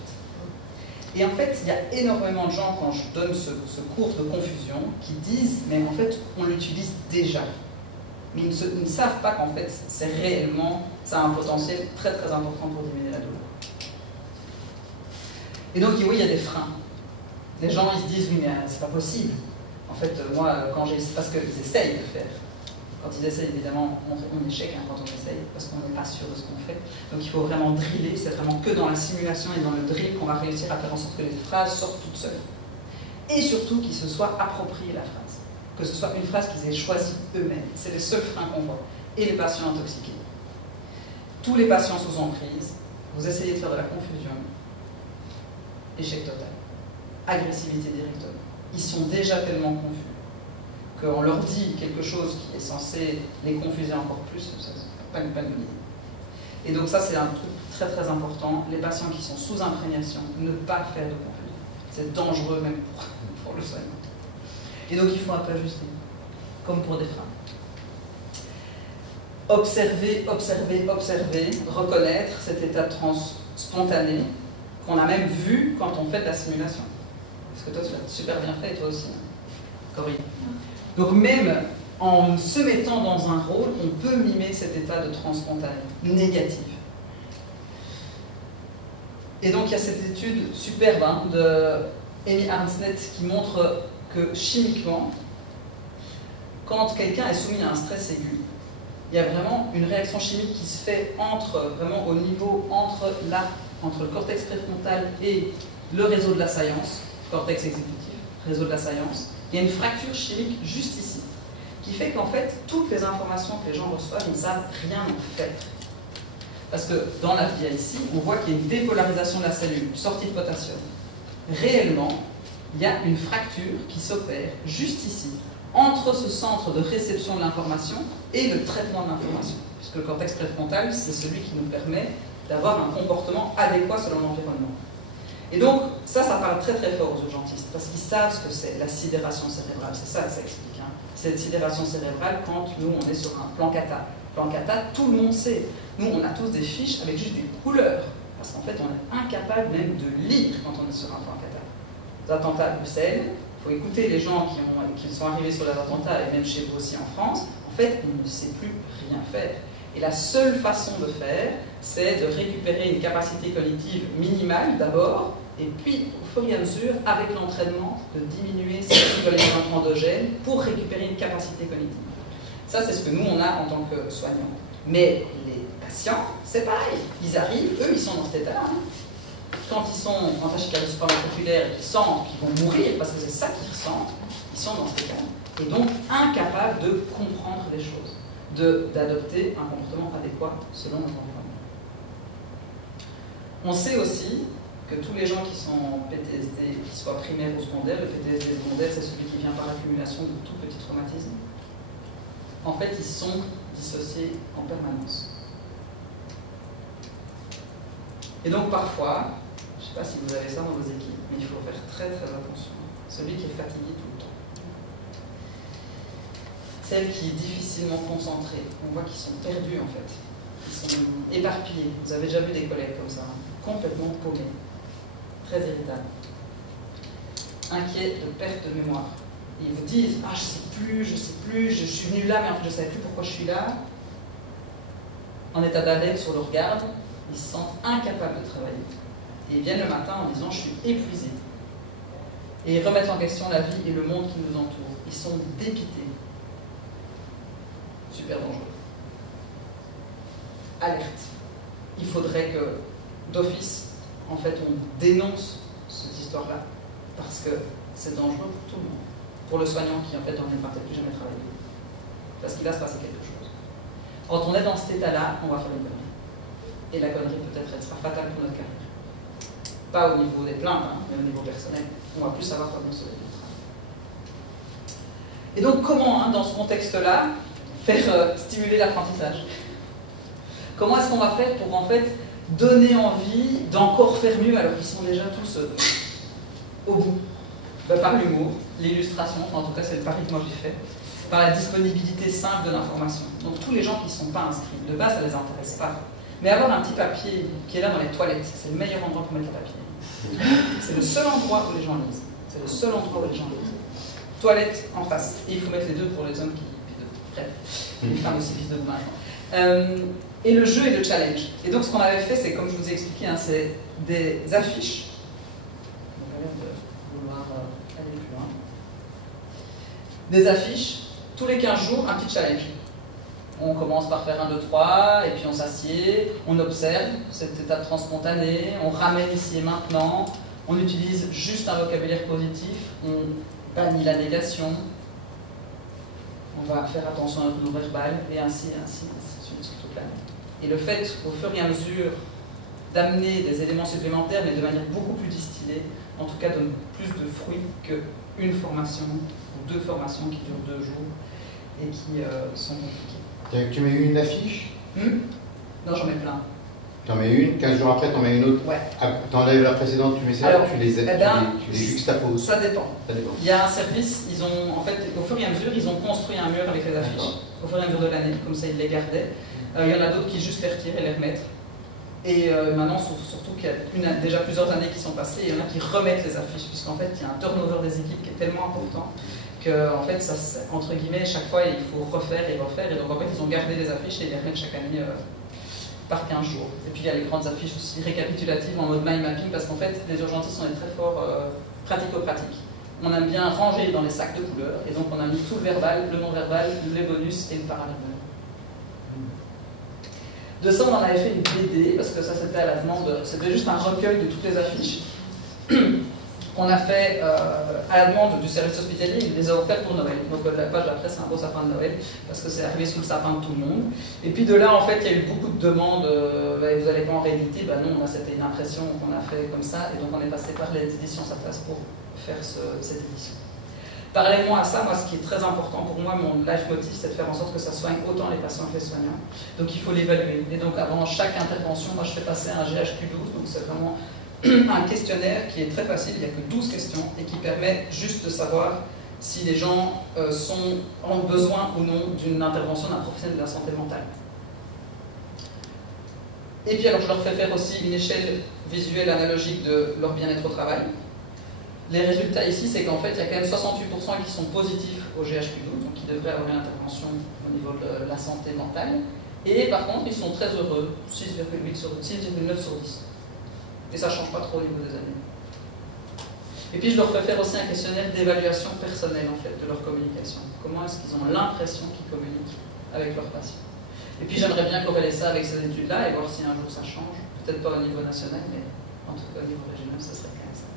Et en fait, il y a énormément de gens, quand je donne ce cours de confusion, qui disent, mais en fait, on l'utilise déjà. Mais ils ne savent pas qu'en fait, c'est réellement, ça a un potentiel très très important pour diminuer la douleur. Et donc, oui, il y a des freins. Les gens, ils se disent, oui, mais c'est pas possible. En fait, moi, parce qu'ils essayent de faire. Quand ils essayent, évidemment, on échec quand on essaye, parce qu'on n'est pas sûr de ce qu'on fait. Donc il faut vraiment driller, c'est vraiment que dans la simulation et dans le drill qu'on va réussir à faire en sorte que les phrases sortent toutes seules. Et surtout qu'ils se soient appropriés la phrase. Que ce soit une phrase qu'ils aient choisie eux-mêmes. C'est les seuls freins qu'on voit. Et les patients intoxiqués. Tous les patients sous emprise, vous essayez de faire de la confusion, échec total. Agressivité directement. Ils sont déjà tellement confus qu'on leur dit quelque chose qui est censé les confuser encore plus, c'est pas une bonne idée. Et donc ça, c'est un truc très très important. Les patients qui sont sous imprégnation, ne pas faire de confusion. C'est dangereux même pour le soignant. Et donc il faut un peu ajuster, comme pour des freins. Observer, observer, observer, reconnaître cet état de transe spontané qu'on a même vu quand on fait de la simulation. Parce que toi, tu l'as super bien fait, et toi aussi, Corinne. Donc même en se mettant dans un rôle, on peut mimer cet état de transe spontané, négatif. Et donc il y a cette étude superbe de Amy Arnsnet qui montre que chimiquement, quand quelqu'un est soumis à un stress aigu, il y a vraiment une réaction chimique qui se fait vraiment au niveau entre le cortex préfrontal et le réseau de la science, cortex exécutif, réseau de la science. Il y a une fracture chimique juste ici, qui fait qu'en fait, toutes les informations que les gens reçoivent, ils ne savent rien en faire. Parce que dans la via ici, on voit qu'il y a une dépolarisation de la cellule, sortie de potassium. Réellement, il y a une fracture qui s'opère juste ici, entre ce centre de réception de l'information et le traitement de l'information. Puisque le cortex préfrontal, c'est celui qui nous permet d'avoir un comportement adéquat selon l'environnement. Et donc, ça parle très très fort aux urgentistes, parce qu'ils savent ce que c'est la sidération cérébrale. C'est ça que ça explique. Cette sidération cérébrale quand nous, on est sur un plan cata. Plan cata, tout le monde sait. Nous, on a tous des fiches avec juste des couleurs, parce qu'en fait, on est incapable même de lire quand on est sur un plan cata. Les attentats à Bruxelles, il faut écouter les gens qui sont arrivés sur les attentats, et même chez vous aussi en France, en fait, on ne sait plus rien faire. Et la seule façon de faire, c'est de récupérer une capacité cognitive minimale d'abord, et puis, au fur et à mesure, avec l'entraînement, de diminuer ces éléments endogènes pour récupérer une capacité cognitive. Ça, c'est ce que nous, on a en tant que soignants. Mais les patients, c'est pareil. Ils arrivent, eux, ils sont dans cet état-là. Quand ils sont en tachycardie supraventriculaire et qu'ils sentent qu'ils vont mourir, parce que c'est ça qu'ils ressentent, ils sont dans cet état-là. Et donc, incapables de comprendre les choses, d'adopter un comportement adéquat selon notre environnement. On sait aussi que tous les gens qui sont en PTSD, qu'ils soient primaires ou secondaires, le PTSD secondaire, c'est celui qui vient par accumulation de tout petit traumatisme. En fait, ils sont dissociés en permanence. Et donc parfois, je ne sais pas si vous avez ça dans vos équipes, mais il faut faire très très attention. Celui qui est fatigué tout le temps. Celle qui est difficilement concentrée. On voit qu'ils sont perdus en fait. Ils sont éparpillés. Vous avez déjà vu des collègues comme ça, complètement paumés. Très irritables. Inquiets de perte de mémoire. Et ils vous disent, ah je sais plus, je suis venu là, mais en fait je ne savais plus pourquoi je suis là. En état d'alerte sur le regard, ils se sentent incapables de travailler. Et ils viennent le matin en disant, je suis épuisé. Et ils remettent en question la vie et le monde qui nous entoure. Ils sont dépités. Super dangereux. Alerte. Il faudrait que, d'office, en fait, on dénonce cette histoire-là. Parce que c'est dangereux pour tout le monde. Pour le soignant qui, en fait, on ne va peut-être plus jamais travailler. Parce qu'il va se passer quelque chose. Quand on est dans cet état-là, on va faire une connerie. Et la connerie, peut-être, elle sera fatale pour notre carrière. Pas au niveau des plaintes, mais au niveau personnel. On va plus savoir comment se lever du travail. Et donc, comment, dans ce contexte-là, faire stimuler l'apprentissage? Comment est-ce qu'on va faire pour, en fait, donner envie d'encore faire mieux alors qu'ils sont déjà tous au bout? Par l'humour, l'illustration, en tout cas c'est le pari que moi j'ai fait, par la disponibilité simple de l'information. Donc tous les gens qui ne sont pas inscrits, de base ça ne les intéresse pas, Mais avoir un petit papier qui est là dans les toilettes, c'est le meilleur endroit pour mettre le papier. C'est le seul endroit où les gens lisent. C'est le seul endroit où les gens lisent. Toilettes en face. Et il faut mettre les deux pour les hommes qui pissent debout. Bref, les femmes aussi pissent debout maintenant. Et le jeu et le challenge. Et donc ce qu'on avait fait, c'est comme je vous ai expliqué, hein, c'est des affiches. On va l'air de vouloir aller plus loin. Des affiches, tous les 15 jours, un petit challenge. On commence par faire 1, 2, 3, et puis on s'assied, on observe cette étape spontanée, on ramène ici et maintenant, on utilise juste un vocabulaire positif, on bannit la négation, on va faire attention à notre non-verbal, et ainsi sur toute l'année. Et le fait, au fur et à mesure, d'amener des éléments supplémentaires, mais de manière beaucoup plus distillée, en tout cas donne plus de fruits qu'une formation ou 2 formations qui durent 2 jours et qui sont compliquées. Tu mets une affiche? Non, j'en mets plein. Tu en mets une, 15 jours après, tu en mets une autre. Ouais. Tu enlèves la précédente, tu mets ça, tu les juxtaposes. Ça dépend. Il y a un service, ils ont, en fait, au fur et à mesure, ils ont construit un mur avec les affiches. Au fur et à mesure de l'année, comme ça ils les gardaient. Il y en a d'autres qui juste les retirent et les remettent. Et maintenant, surtout qu'il y a déjà plusieurs années qui sont passées, il y en a qui remettent les affiches, puisqu'en fait, il y a un turnover des équipes qui est tellement important que, en fait, ça, entre guillemets, chaque fois, il faut refaire et refaire. Et donc, en fait, ils ont gardé les affiches et les remettent chaque année par 15 jours. Et puis, il y a les grandes affiches aussi récapitulatives en mode mind mapping, parce qu'en fait, les urgentistes, on est très fort pratico-pratique. On aime bien ranger dans les sacs de couleurs, et donc on a mis tout le verbal, le non-verbal, les bonus et le paraverbal. De ça, on en avait fait une BD, parce que ça, c'était à la demande, c'était juste un recueil de toutes les affiches qu'on a fait à la demande du service hospitalier. Il les a offertes pour Noël. Donc la page d'après, c'est un beau sapin de Noël, parce que c'est arrivé sous le sapin de tout le monde. Et puis de là, en fait, il y a eu beaucoup de demandes. Vous n'allez pas en rééditer? Ben non, c'était une impression qu'on a fait comme ça, et donc on est passé par les éditions Satas pour faire cette édition. Parallèlement à ça, moi, ce qui est très important pour moi, mon life motif, c'est de faire en sorte que ça soigne autant les patients que les soignants. Donc il faut l'évaluer. Et donc avant chaque intervention, moi je fais passer un GHQ12, donc c'est vraiment un questionnaire qui est très facile, il n'y a que 12 questions, et qui permet juste de savoir si les gens ont besoin ou non d'une intervention d'un professionnel de la santé mentale. Et puis alors je leur fais faire aussi une échelle visuelle analogique de leur bien-être au travail. Les résultats ici, c'est qu'en fait, il y a quand même 68% qui sont positifs au GHQ12, donc qui devraient avoir une intervention au niveau de la santé mentale. Et par contre, ils sont très heureux, 6,9 sur 10. Et ça ne change pas trop au niveau des années. Et puis, je leur fais faire aussi un questionnaire d'évaluation personnelle, en fait, de leur communication. Comment est-ce qu'ils ont l'impression qu'ils communiquent avec leurs patients. Et puis, j'aimerais bien corréler ça avec ces études-là et voir si un jour ça change. Peut-être pas au niveau national, mais en tout cas au niveau régional, ça serait quand même ça.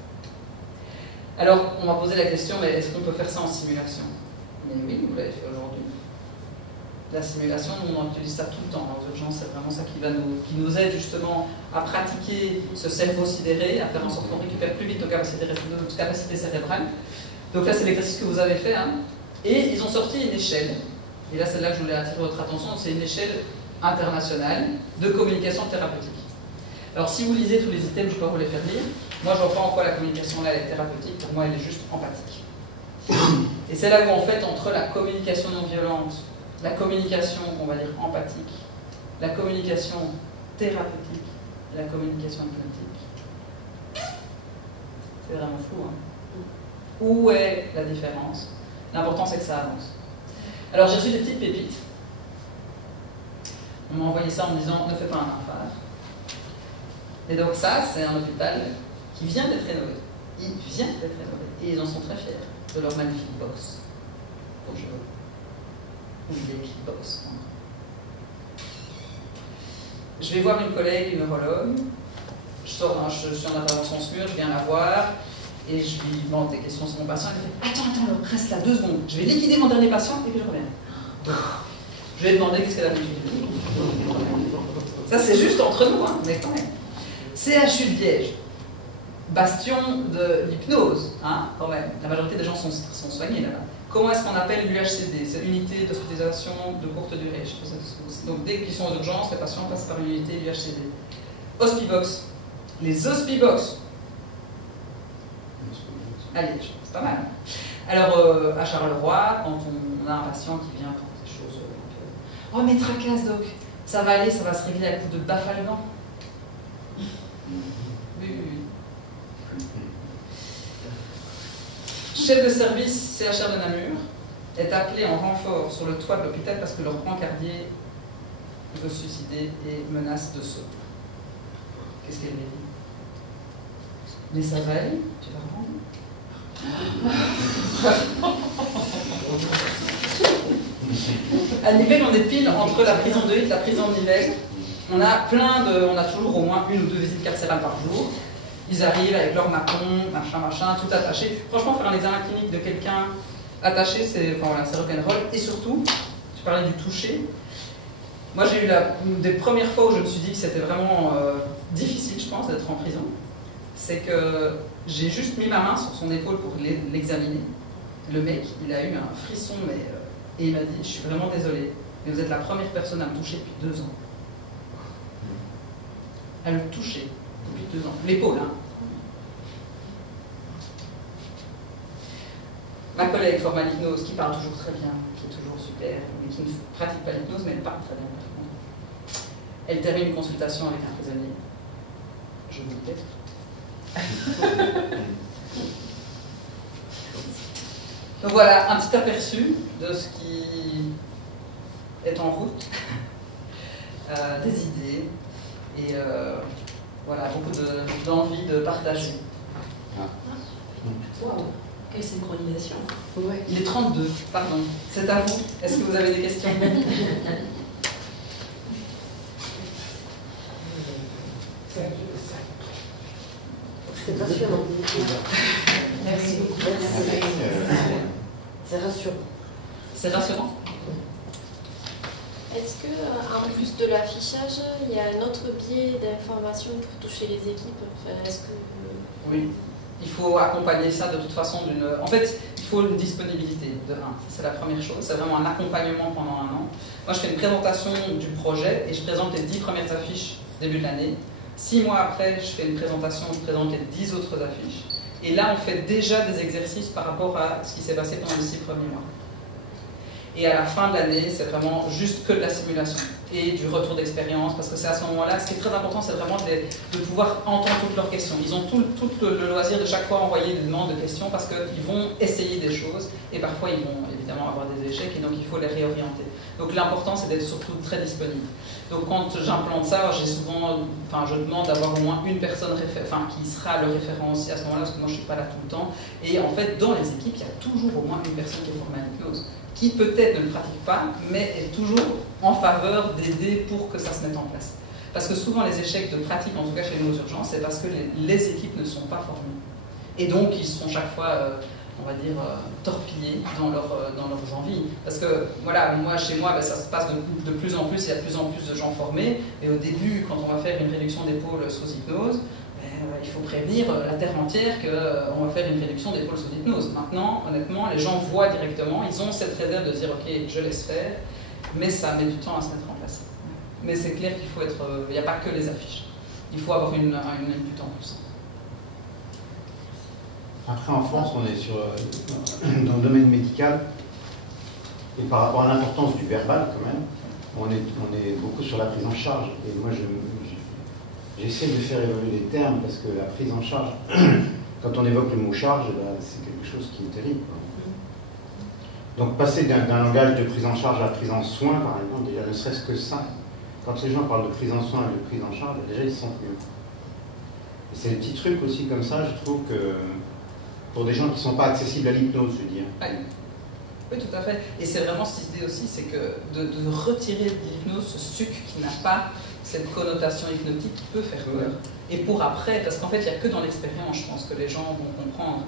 Alors, on m'a posé la question, mais est-ce qu'on peut faire ça en simulation? Mais oui, vous l'avez fait aujourd'hui. La simulation, nous, on utilise ça tout le temps. En urgence, c'est vraiment ça qui nous aide justement à pratiquer ce cerveau sidéré, à faire en sorte qu'on récupère plus vite nos capacités cérébrales. Donc là, c'est l'exercice que vous avez fait. Hein. Et ils ont sorti une échelle. Et là, c'est là que je voulais attirer votre attention. C'est une échelle internationale de communication thérapeutique. Alors, si vous lisez tous les items, je peux vous les faire lire. Moi, je ne vois pas en quoi la communication là est thérapeutique. Pour moi, elle est juste empathique. Et c'est là où, en fait, entre la communication non violente, la communication, on va dire, empathique, la communication thérapeutique et la communication hypnotique, c'est vraiment flou. Hein. Où est la différence? L'important, c'est que ça avance. Alors, j'ai reçu des petites pépites. On m'a envoyé ça en me disant, ne fais pas un infart. Et donc ça, c'est un hôpital qui vient d'être rénové. Il vient d'être rénové. Et ils en sont très fiers de leur magnifique box. Bonjour. Ou des petites box. Je vais voir une collègue, une neurologue. Je suis en intervention SMUR, je viens la voir. Et je lui demande des questions sur mon patient. Elle fait, attends, reste là 2 secondes. Je vais liquider mon dernier patient et puis je reviens. Je vais demander qu'est-ce qu'elle a fait. Ça, c'est juste entre nous, hein, mais quand même. CHU de Liège, bastion de l'hypnose, hein, quand même. La majorité des gens sont soignés là-bas. Comment est-ce qu'on appelle l'UHCD? C'est l'unité d'hospitalisation de courte durée. Donc dès qu'ils sont aux urgences, les patients passent par l'unité l'UHCD. Hospibox. Les Hospibox. À Liège, c'est pas mal. Alors, à Charleroi, quand on a un patient qui vient pour des choses un peu... Oh, mais tracasse, doc. Ça va aller, ça va se révéler à coup de bafalgan. Oui. Chef de service CHR de Namur est appelé en renfort sur le toit de l'hôpital parce que leur brancardier veut se suicider et menace de saut. Qu'est-ce qu'elle lui dit? Mais ça va aller, tu vas rendre. À Nivelles, on est pile entre la prison de Hitt et la prison de Nivelles. On a toujours au moins 1 ou 2 visites carcérales par jour. Ils arrivent avec leur maton, machin, tout attaché. Franchement, faire un examen clinique de quelqu'un attaché, c'est rock'n'roll. Et surtout, tu parlais du toucher. Moi, j'ai eu des premières fois où je me suis dit que c'était vraiment difficile, je pense, d'être en prison. C'est que j'ai juste mis ma main sur son épaule pour l'examiner. Le mec, il a eu un frisson, et il m'a dit, je suis vraiment désolé, mais vous êtes la première personne à me toucher depuis 2 ans. À le toucher depuis 2 ans. L'épaule, hein. Ma collègue forme à l'hypnose, qui parle toujours très bien, qui est toujours super, mais qui ne pratique pas l'hypnose, mais elle parle très bien. Elle termine une consultation avec un prisonnier. Je vous le teste. Donc voilà, un petit aperçu de ce qui est en route, des idées, et voilà, beaucoup d'envie de partager. Wow, quelle synchronisation. Ouais. Il est 32, pardon. C'est à vous. Est-ce que vous avez des questions? C'est rassurant. Merci beaucoup. C'est rassurant. C'est rassurant. Est-ce que, en plus de l'affichage, il y a un autre biais d'information pour toucher les équipes? Est-ce que... Oui, il faut accompagner ça de toute façon d'une... En fait, il faut une disponibilité de 1. C'est la première chose. C'est vraiment un accompagnement pendant 1 an. Moi, je fais une présentation du projet et je présente les 10 premières affiches début de l'année. 6 mois après, je fais une présentation, je présente les 10 autres affiches. Et là, on fait déjà des exercices par rapport à ce qui s'est passé pendant les 6 premiers mois. Et à la fin de l'année, c'est vraiment juste que de la simulation et du retour d'expérience, parce que c'est à ce moment-là, ce qui est très important, c'est vraiment de pouvoir entendre toutes leurs questions. Ils ont tout le loisir de chaque fois envoyer des demandes de questions, parce qu'ils vont essayer des choses, et parfois ils vont évidemment avoir des échecs, et donc il faut les réorienter. Donc l'important, c'est d'être surtout très disponible. Donc quand j'implante ça, je demande d'avoir au moins une personne qui sera le référent aussi à ce moment-là, parce que moi je ne suis pas là tout le temps. Et en fait, dans les équipes, il y a toujours au moins une personne qui est formée à l'hypnose, qui peut-être ne le pratique pas, mais est toujours en faveur d'aider pour que ça se mette en place. Parce que souvent les échecs de pratique, en tout cas chez nous aux urgences, c'est parce que les équipes ne sont pas formées. Et donc ils sont chaque fois, on va dire, torpillés dans leurs envies. Parce que voilà, chez moi, ça se passe de plus en plus, il y a de plus en plus de gens formés, et au début, quand on va faire une réduction d'épaule sous hypnose, il faut prévenir la terre entière qu'on va faire une réduction d'épaule sous hypnose. Maintenant, honnêtement, les gens voient directement, ils ont cette réserve de dire ok, je laisse faire, mais ça met du temps à se mettre en place. Mais c'est clair qu'il faut être, il n'y a pas que les affiches, il faut avoir une input en plus. Après, en France, on est dans le domaine médical, et par rapport à l'importance du verbal, quand même, on est beaucoup sur la prise en charge. Et moi, j'essaie de faire évoluer les termes, parce que la prise en charge, quand on évoque le mot charge, c'est quelque chose qui est terrible. Donc passer d'un langage de prise en charge à prise en soin, par exemple, déjà ne serait-ce que ça, quand les gens parlent de prise en soin et de prise en charge, déjà ils se sentent mieux. Et c'est des petits trucs aussi comme ça, je trouve que pour des gens qui ne sont pas accessibles à l'hypnose, je veux dire. Oui, tout à fait. Et c'est vraiment cette idée aussi, c'est que de retirer de l'hypnose ce suc qui n'a pas cette connotation hypnotique qui peut faire peur. Et pour après, parce qu'en fait, il n'y a que dans l'expérience, je pense, que les gens vont comprendre.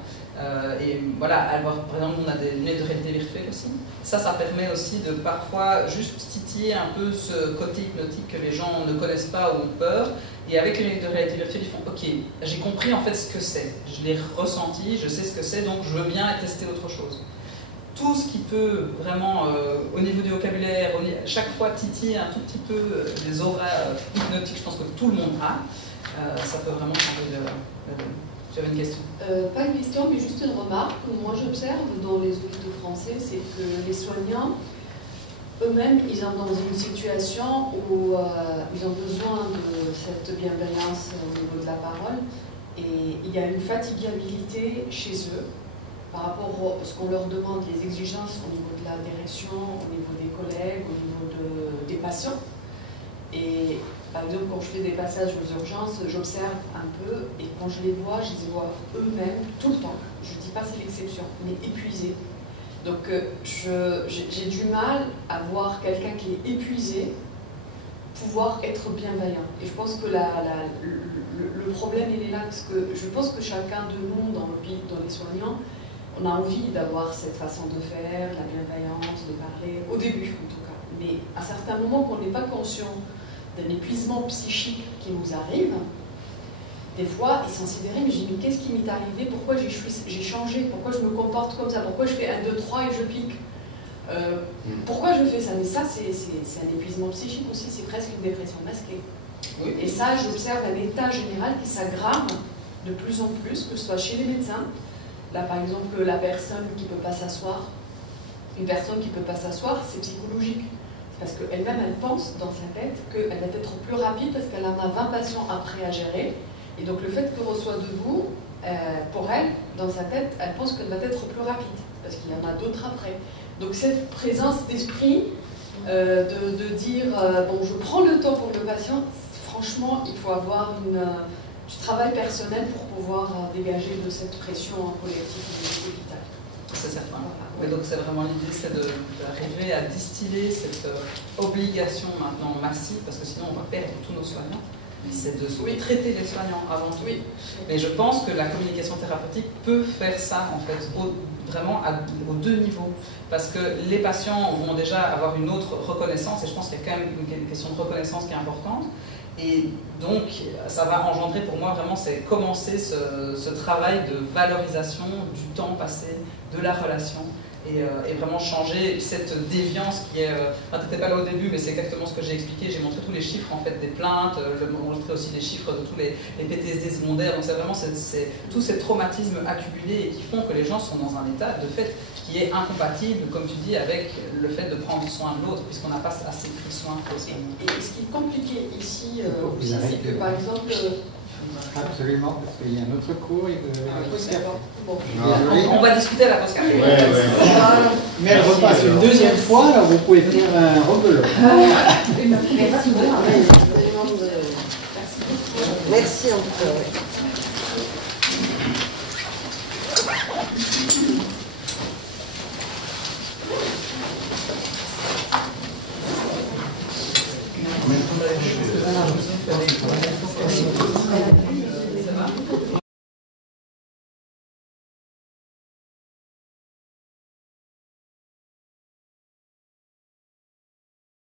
Et voilà, par exemple, on a des lunettes de réalité virtuelle aussi. Ça permet aussi de parfois juste titiller un peu ce côté hypnotique que les gens ne connaissent pas ou ont peur. Et avec les lunettes de réalité virtuelle, ils font ok, j'ai compris en fait ce que c'est. Je l'ai ressenti, je sais ce que c'est, donc je veux bien tester autre chose. Tout ce qui peut vraiment, au niveau du vocabulaire, chaque fois titiller un tout petit peu les auras hypnotiques, je pense que tout le monde a, ça peut vraiment changer de donne. J'avais une question. Pas une question, mais juste une remarque que moi j'observe dans les hôpitaux français, c'est que les soignants eux-mêmes, ils sont dans une situation où ils ont besoin de cette bienveillance au niveau de la parole, et il y a une fatigabilité chez eux par rapport à ce qu'on leur demande, les exigences au niveau de la direction, au niveau des collègues, au niveau des patients. Et par exemple, quand je fais des passages aux urgences, j'observe un peu, et quand je les vois eux-mêmes tout le temps. Je ne dis pas c'est l'exception, mais épuisés. Donc j'ai du mal à voir quelqu'un qui est épuisé pouvoir être bienveillant. Et je pense que le problème, il est là, parce que je pense que chacun de nous, dans les soignants, on a envie d'avoir cette façon de faire, la bienveillance, de parler, au début en tout cas. Mais à certains moments qu'on n'est pas conscient d'un épuisement psychique qui nous arrive, des fois, ils sont sidérés, mais je dis, mais qu'est-ce qui m'est arrivé? Pourquoi j'ai changé? Pourquoi je me comporte comme ça? Pourquoi je fais 1, 2, 3 et je pique? Pourquoi je fais ça? Mais ça, c'est un épuisement psychique aussi, c'est presque une dépression masquée. Oui. Et ça, j'observe un état général qui s'aggrave de plus en plus, que ce soit chez les médecins. Là, par exemple, la personne qui ne peut pas s'asseoir, une personne qui ne peut pas s'asseoir, c'est psychologique. Parce qu'elle-même, elle pense dans sa tête qu'elle va être plus rapide parce qu'elle en a 20 patients après à gérer. Et donc le fait qu'elle soit debout, pour elle, dans sa tête, elle pense qu'elle va être plus rapide, parce qu'il y en a d'autres après. Donc cette présence d'esprit, de dire, bon, je prends le temps pour le patient, franchement, il faut avoir du travail personnel pour pouvoir dégager de cette pression collective de l'hôpital. C'est certain. Ouais, donc c'est vraiment l'idée, c'est d'arriver à distiller cette obligation maintenant massive, parce que sinon on va perdre tous nos soignants. C'est de traiter les soignants avant tout. Oui. Mais je pense que la communication thérapeutique peut faire ça, en fait, vraiment aux deux niveaux. Parce que les patients vont déjà avoir une autre reconnaissance, et je pense qu'il y a quand même une question de reconnaissance qui est importante. Et donc, ça va engendrer pour moi vraiment, c'est commencer ce travail de valorisation du temps passé, de la relation. Et vraiment changer cette déviance qui est... Enfin, tu n'étais pas là au début, mais c'est exactement ce que j'ai expliqué. J'ai montré tous les chiffres en fait, des plaintes, j'ai montré aussi les chiffres de tous les PTSD secondaires. Donc c'est vraiment tous ces traumatismes accumulés et qui font que les gens sont dans un état de fait qui est incompatible, comme tu dis, avec le fait de prendre soin de l'autre, puisqu'on n'a pas assez pris soin. Et ce qui est compliqué ici, c'est que par exemple... Absolument, parce qu'il y a un autre cours et on va discuter à la pause café. Mais elle repasse une deuxième fois, alors vous pouvez faire un rebelote. Merci en tout cas. Merci.